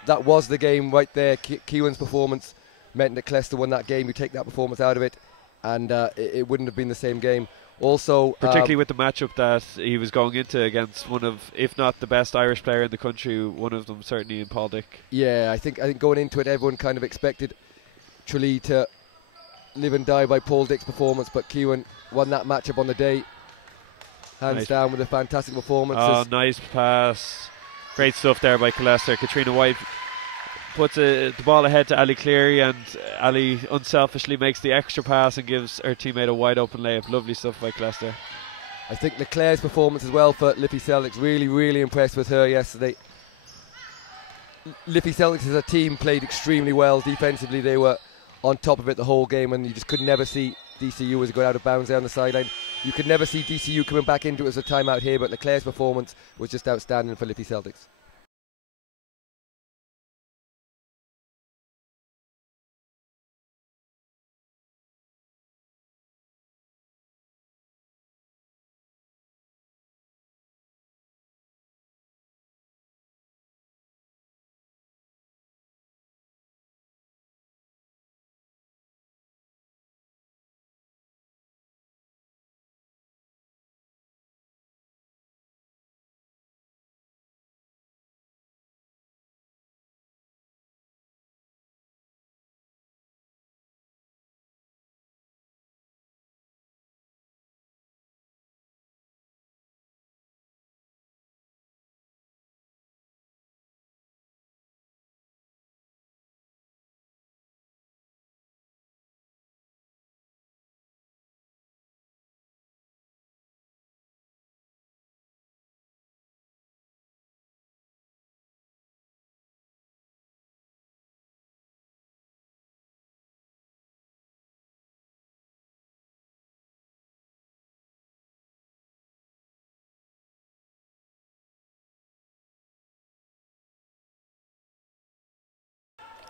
that was the game right there. Kieran's performance meant that Killester won that game. You take that performance out of it, and it wouldn't have been the same game. Also, particularly with the matchup that he was going into against one of, if not the best Irish player in the country, one of them certainly in Paul Dick. Yeah, I think going into it, everyone kind of expected Tralee to live and die by Paul Dick's performance, but Kieran won that matchup on the day, hands down, with a fantastic performance. Oh, nice pass. Great stuff there by Killester. Katrina White puts the ball ahead to Ali Cleary, and Ali unselfishly makes the extra pass and gives her teammate a wide open layup. Lovely stuff by Killester. I think Leclerc's performance as well for Liffey Celtics, really impressed with her yesterday. Liffey Celtics as a team played extremely well defensively. They were on top of it the whole game, and you just could never see DCU as it got out of bounds there on the sideline. You could never see DCU coming back into it as a timeout here, but Leclerc's performance was just outstanding for Liffey Celtics.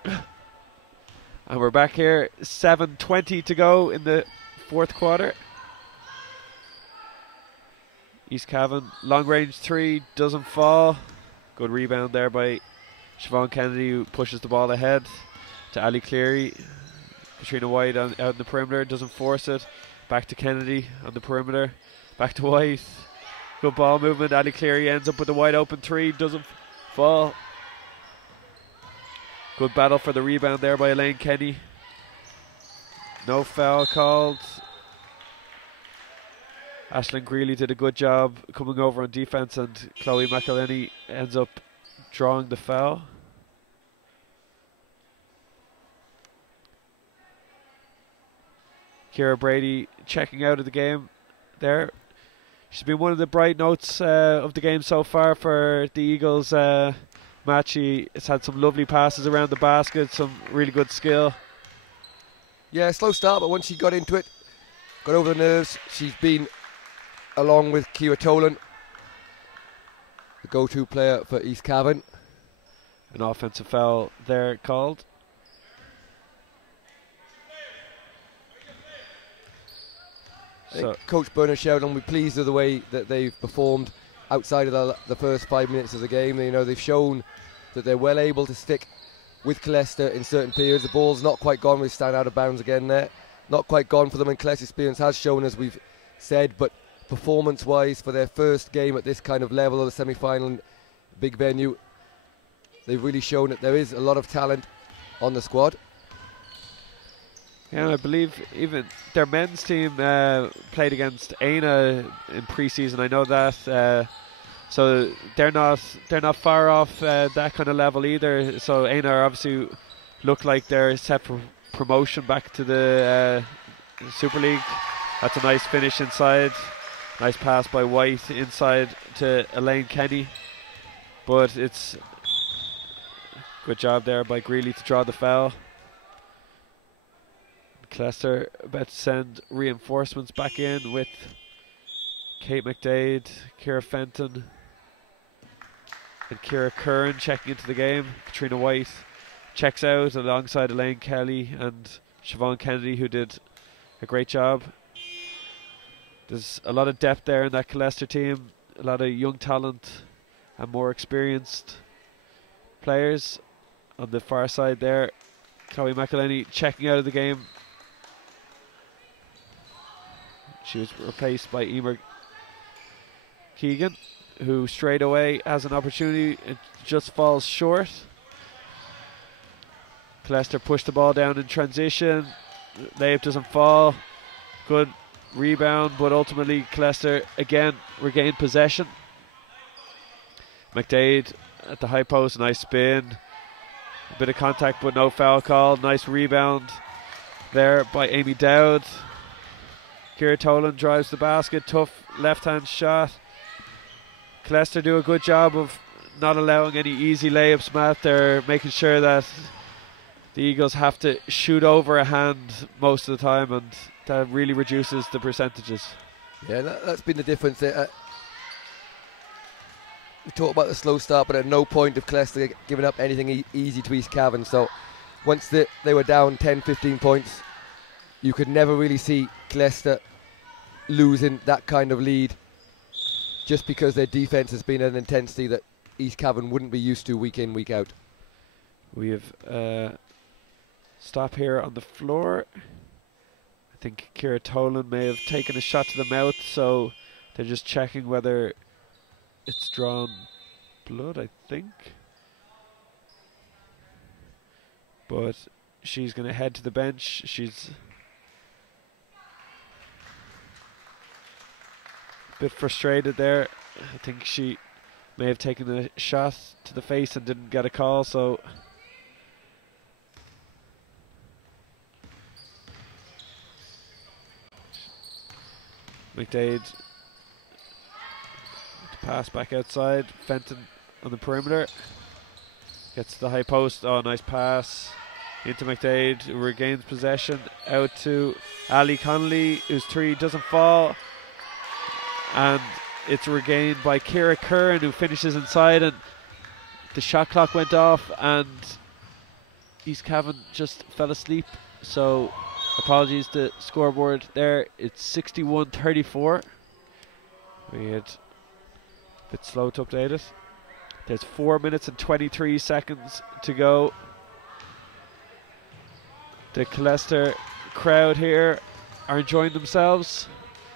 And we're back here, 7:20 to go in the fourth quarter. East Cavan, long range three, doesn't fall. Good rebound there by Siobhan Kennedy, who pushes the ball ahead to Ali Cleary. Katrina White out in the perimeter, doesn't force it. Back to Kennedy on the perimeter. Back to White. Good ball movement. Ali Cleary ends up with the wide open three, doesn't fall. Good battle for the rebound there by Elaine Kenny. No foul called. Aisling Greeley did a good job coming over on defense, and Chloe McElhenney ends up drawing the foul. Ciara Brady checking out of the game there. She's been one of the bright notes of the game so far for the Eagles match. She has had some lovely passes around the basket, some really good skill. Yeah, slow start, but once she got into it, got over the nerves, she's been, along with Kira Tolan, the go-to player for East Cavan. An offensive foul there called. So Coach Bernard Sheridan will be pleased with the way that they've performed outside of the first 5 minutes of the game. You know, they've shown that they're well able to stick with Killester in certain periods. The ball's not quite gone. We stand out of bounds again there. Not quite gone for them, and Killester's experience has shown, as we've said, but performance-wise for their first game at this kind of level of the semi-final, big venue, they've really shown that there is a lot of talent on the squad. Yeah, I believe even their men's team played against Aina in pre-season. I know that, so they're not far off that kind of level either. So Aina obviously look like they're set for promotion back to the Super League. That's a nice finish inside. Nice pass by White inside to Elaine Kenny, but it's good job there by Greeley to draw the foul. Killester about to send reinforcements back in with Kate McDade, Ciara Fenton and Ciara Curran checking into the game. Katrina White checks out alongside Elaine Kelly and Siobhan Kennedy, who did a great job. There's a lot of depth there in that Killester team, a lot of young talent and more experienced players. On the far side there, Chloe McElhenney checking out of the game. She was replaced by Emer Keegan, who straight away has an opportunity. It just falls short. Killester pushed the ball down in transition. Layup doesn't fall. Good rebound, but ultimately Killester again regained possession. McDade at the high post, nice spin. A bit of contact but no foul call. Nice rebound there by Amy Dowd. Ciara Tolan drives the basket, tough left-hand shot. Killester do a good job of not allowing any easy layups, Matt. They're making sure that the Eagles have to shoot over a hand most of the time, and that really reduces the percentages. Yeah, that's been the difference. We talked about the slow start, but at no point have Killester given up anything easy to East Cavan. So once they were down 10, 15 points, you could never really see Killester losing that kind of lead, just because their defense has been an intensity that East Cavan wouldn't be used to week in, week out. We have stop here on the floor. I think Ciara Tolan may have taken a shot to the mouth, so they're just checking whether it's drawn blood, I think. But she's going to head to the bench. She's a bit frustrated there. I think she may have taken a shot to the face and didn't get a call, so McDade to pass back outside. Fenton on the perimeter gets to the high post. Oh, nice pass into McDade, who regains possession. Out to Ali Connolly, whose three doesn't fall, and it's regained by Ciara Curran, who finishes inside, and the shot clock went off, and East Cavan just fell asleep, so apologies to scoreboard there. It's 61-34. We had a bit slow to update it. There's 4 minutes and 23 seconds to go. The Killester crowd here are enjoying themselves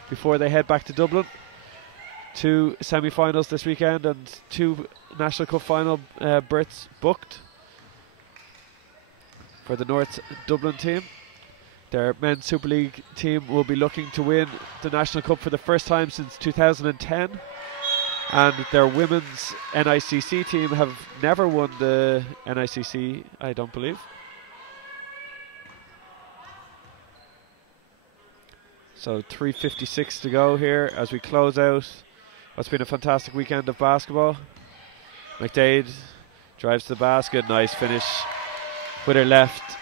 before they head back to Dublin. 2 semi-finals this weekend and 2 National Cup final berths booked for the North Dublin team. Their men's Super League team will be looking to win the National Cup for the first time since 2010. And their women's NICC team have never won the NICC, I don't believe. So 3:56 to go here as we close out what's been a fantastic weekend of basketball. McDade drives to the basket, nice finish with her left.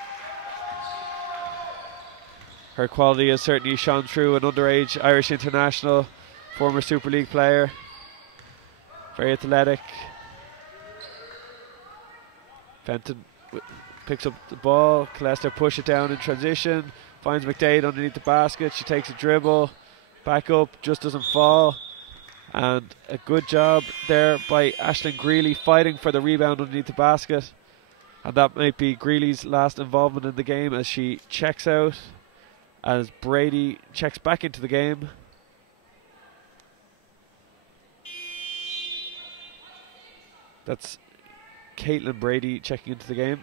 Her quality has certainly shone through, an underage Irish international, former Super League player. Very athletic. Fenton picks up the ball. Killester push it down in transition. Finds McDade underneath the basket. She takes a dribble. Back up. Just doesn't fall. And a good job there by Aisling Greeley fighting for the rebound underneath the basket. And that might be Greeley's last involvement in the game as she checks out. As Brady checks back into the game. That's Caitlin Brady checking into the game.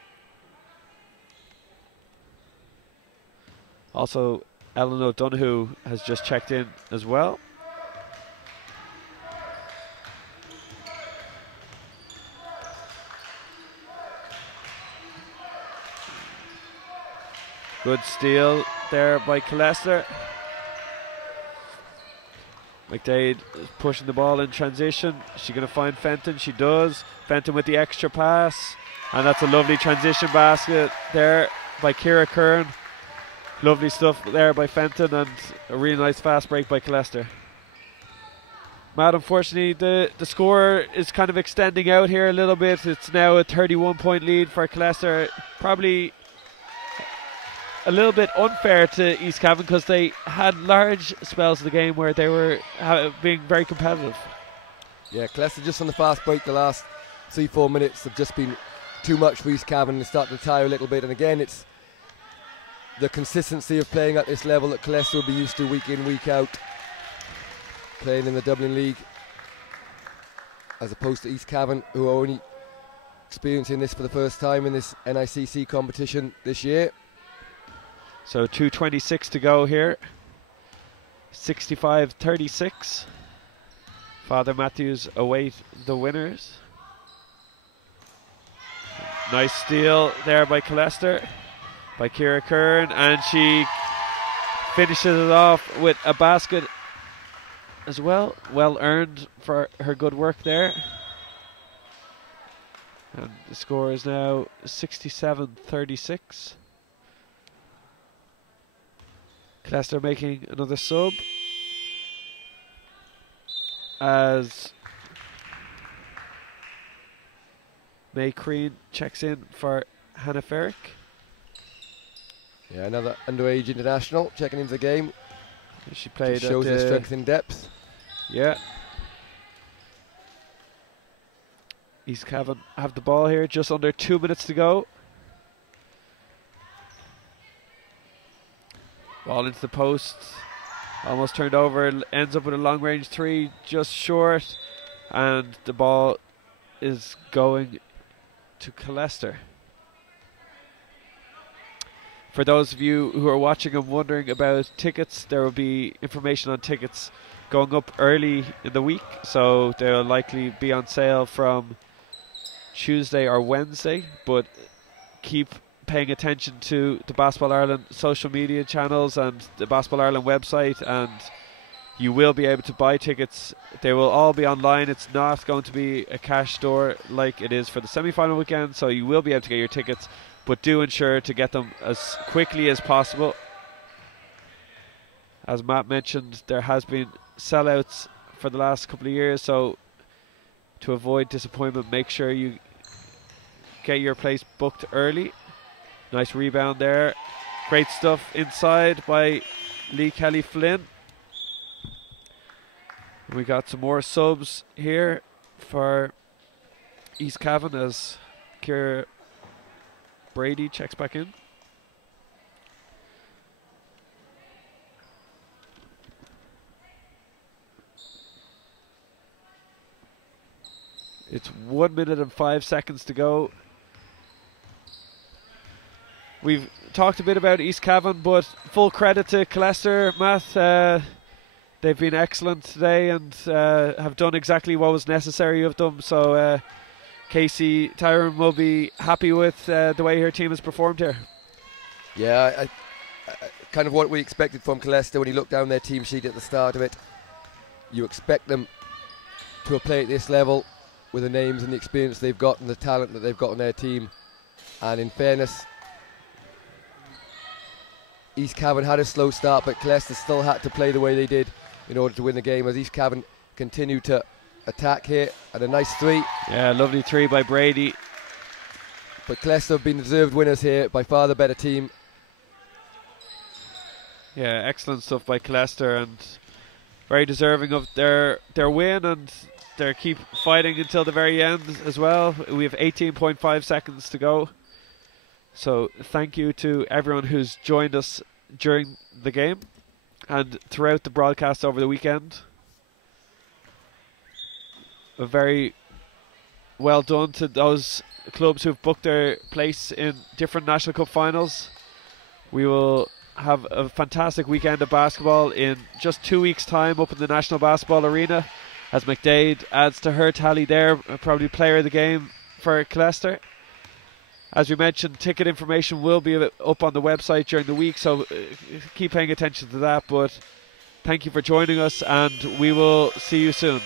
Also, Ellen O'Donoghue has just checked in as well. Good steal there by Killester. McDade is pushing the ball in transition. Is she going to find Fenton? She does. Fenton with the extra pass. And that's a lovely transition basket there by Ciara Kern. Lovely stuff there by Fenton and a really nice fast break by Killester. Matt, unfortunately, the score is kind of extending out here a little bit. It's now a 31-point lead for Killester. Probably a little bit unfair to East Cavan because they had large spells of the game where they were being very competitive. Yeah, Killester just on the fast break. The last 3-4 minutes have just been too much for East Cavan and starting to tire a little bit. And again, it's the consistency of playing at this level that Killester will be used to week in, week out, playing in the Dublin League, as opposed to East Cavan, who are only experiencing this for the first time in this NICC competition this year. So 2:26 to go here. 65-36. Father Matthews await the winners. Nice steal there by Killester, by Ciara Kern, and she finishes it off with a basket as well. Well earned for her good work there. And the score is now 67-36. Killester making another sub as May Crean checks in for Hannah Ferrick. Yeah, another underage international checking into the game. She played. Shows her strength in depth. Yeah. East Cavan have the ball here, just under 2 minutes to go. Ball into the post, almost turned over, ends up with a long range three, just short, and the ball is going to Killester. For those of you who are watching and wondering about tickets, there will be information on tickets going up early in the week, so they'll likely be on sale from Tuesday or Wednesday, but keep paying attention to the Basketball Ireland social media channels and the Basketball Ireland website, and you will be able to buy tickets. They will all be online. It's not going to be a cash store like it is for the semi-final weekend, so you will be able to get your tickets, but do ensure to get them as quickly as possible. As Matt mentioned, there has been sellouts for the last couple of years, so to avoid disappointment, make sure you get your place booked early. Nice rebound there. Great stuff inside by Lee Kelly Flynn. We got some more subs here for East Cavan as Ciara Brady checks back in. It's 1 minute and 5 seconds to go. We've talked a bit about East Cavan, but full credit to Killester, Matt. They've been excellent today and have done exactly what was necessary of them. So Casey Tyrone will be happy with the way her team has performed here. Yeah, I kind of what we expected from Killester when you look down their team sheet at the start of it. You expect them to play at this level with the names and the experience they've got and the talent that they've got on their team. And in fairness, East Cavan had a slow start, but Killester still had to play the way they did in order to win the game, as East Cavan continued to attack here. And a nice three. Yeah, lovely three by Brady. But Killester have been deserved winners here, by far the better team. Yeah, excellent stuff by Killester, and very deserving of their win, and they keep fighting until the very end as well. We have 18.5 seconds to go. So thank you to everyone who's joined us during the game and throughout the broadcast over the weekend. A very well done to those clubs who've booked their place in different National Cup finals. We will have a fantastic weekend of basketball in just 2 weeks' time up in the National Basketball Arena, as McDade adds to her tally there, probably player of the game for Killester. As we mentioned, ticket information will be up on the website during the week, so keep paying attention to that. But thank you for joining us, and we will see you soon.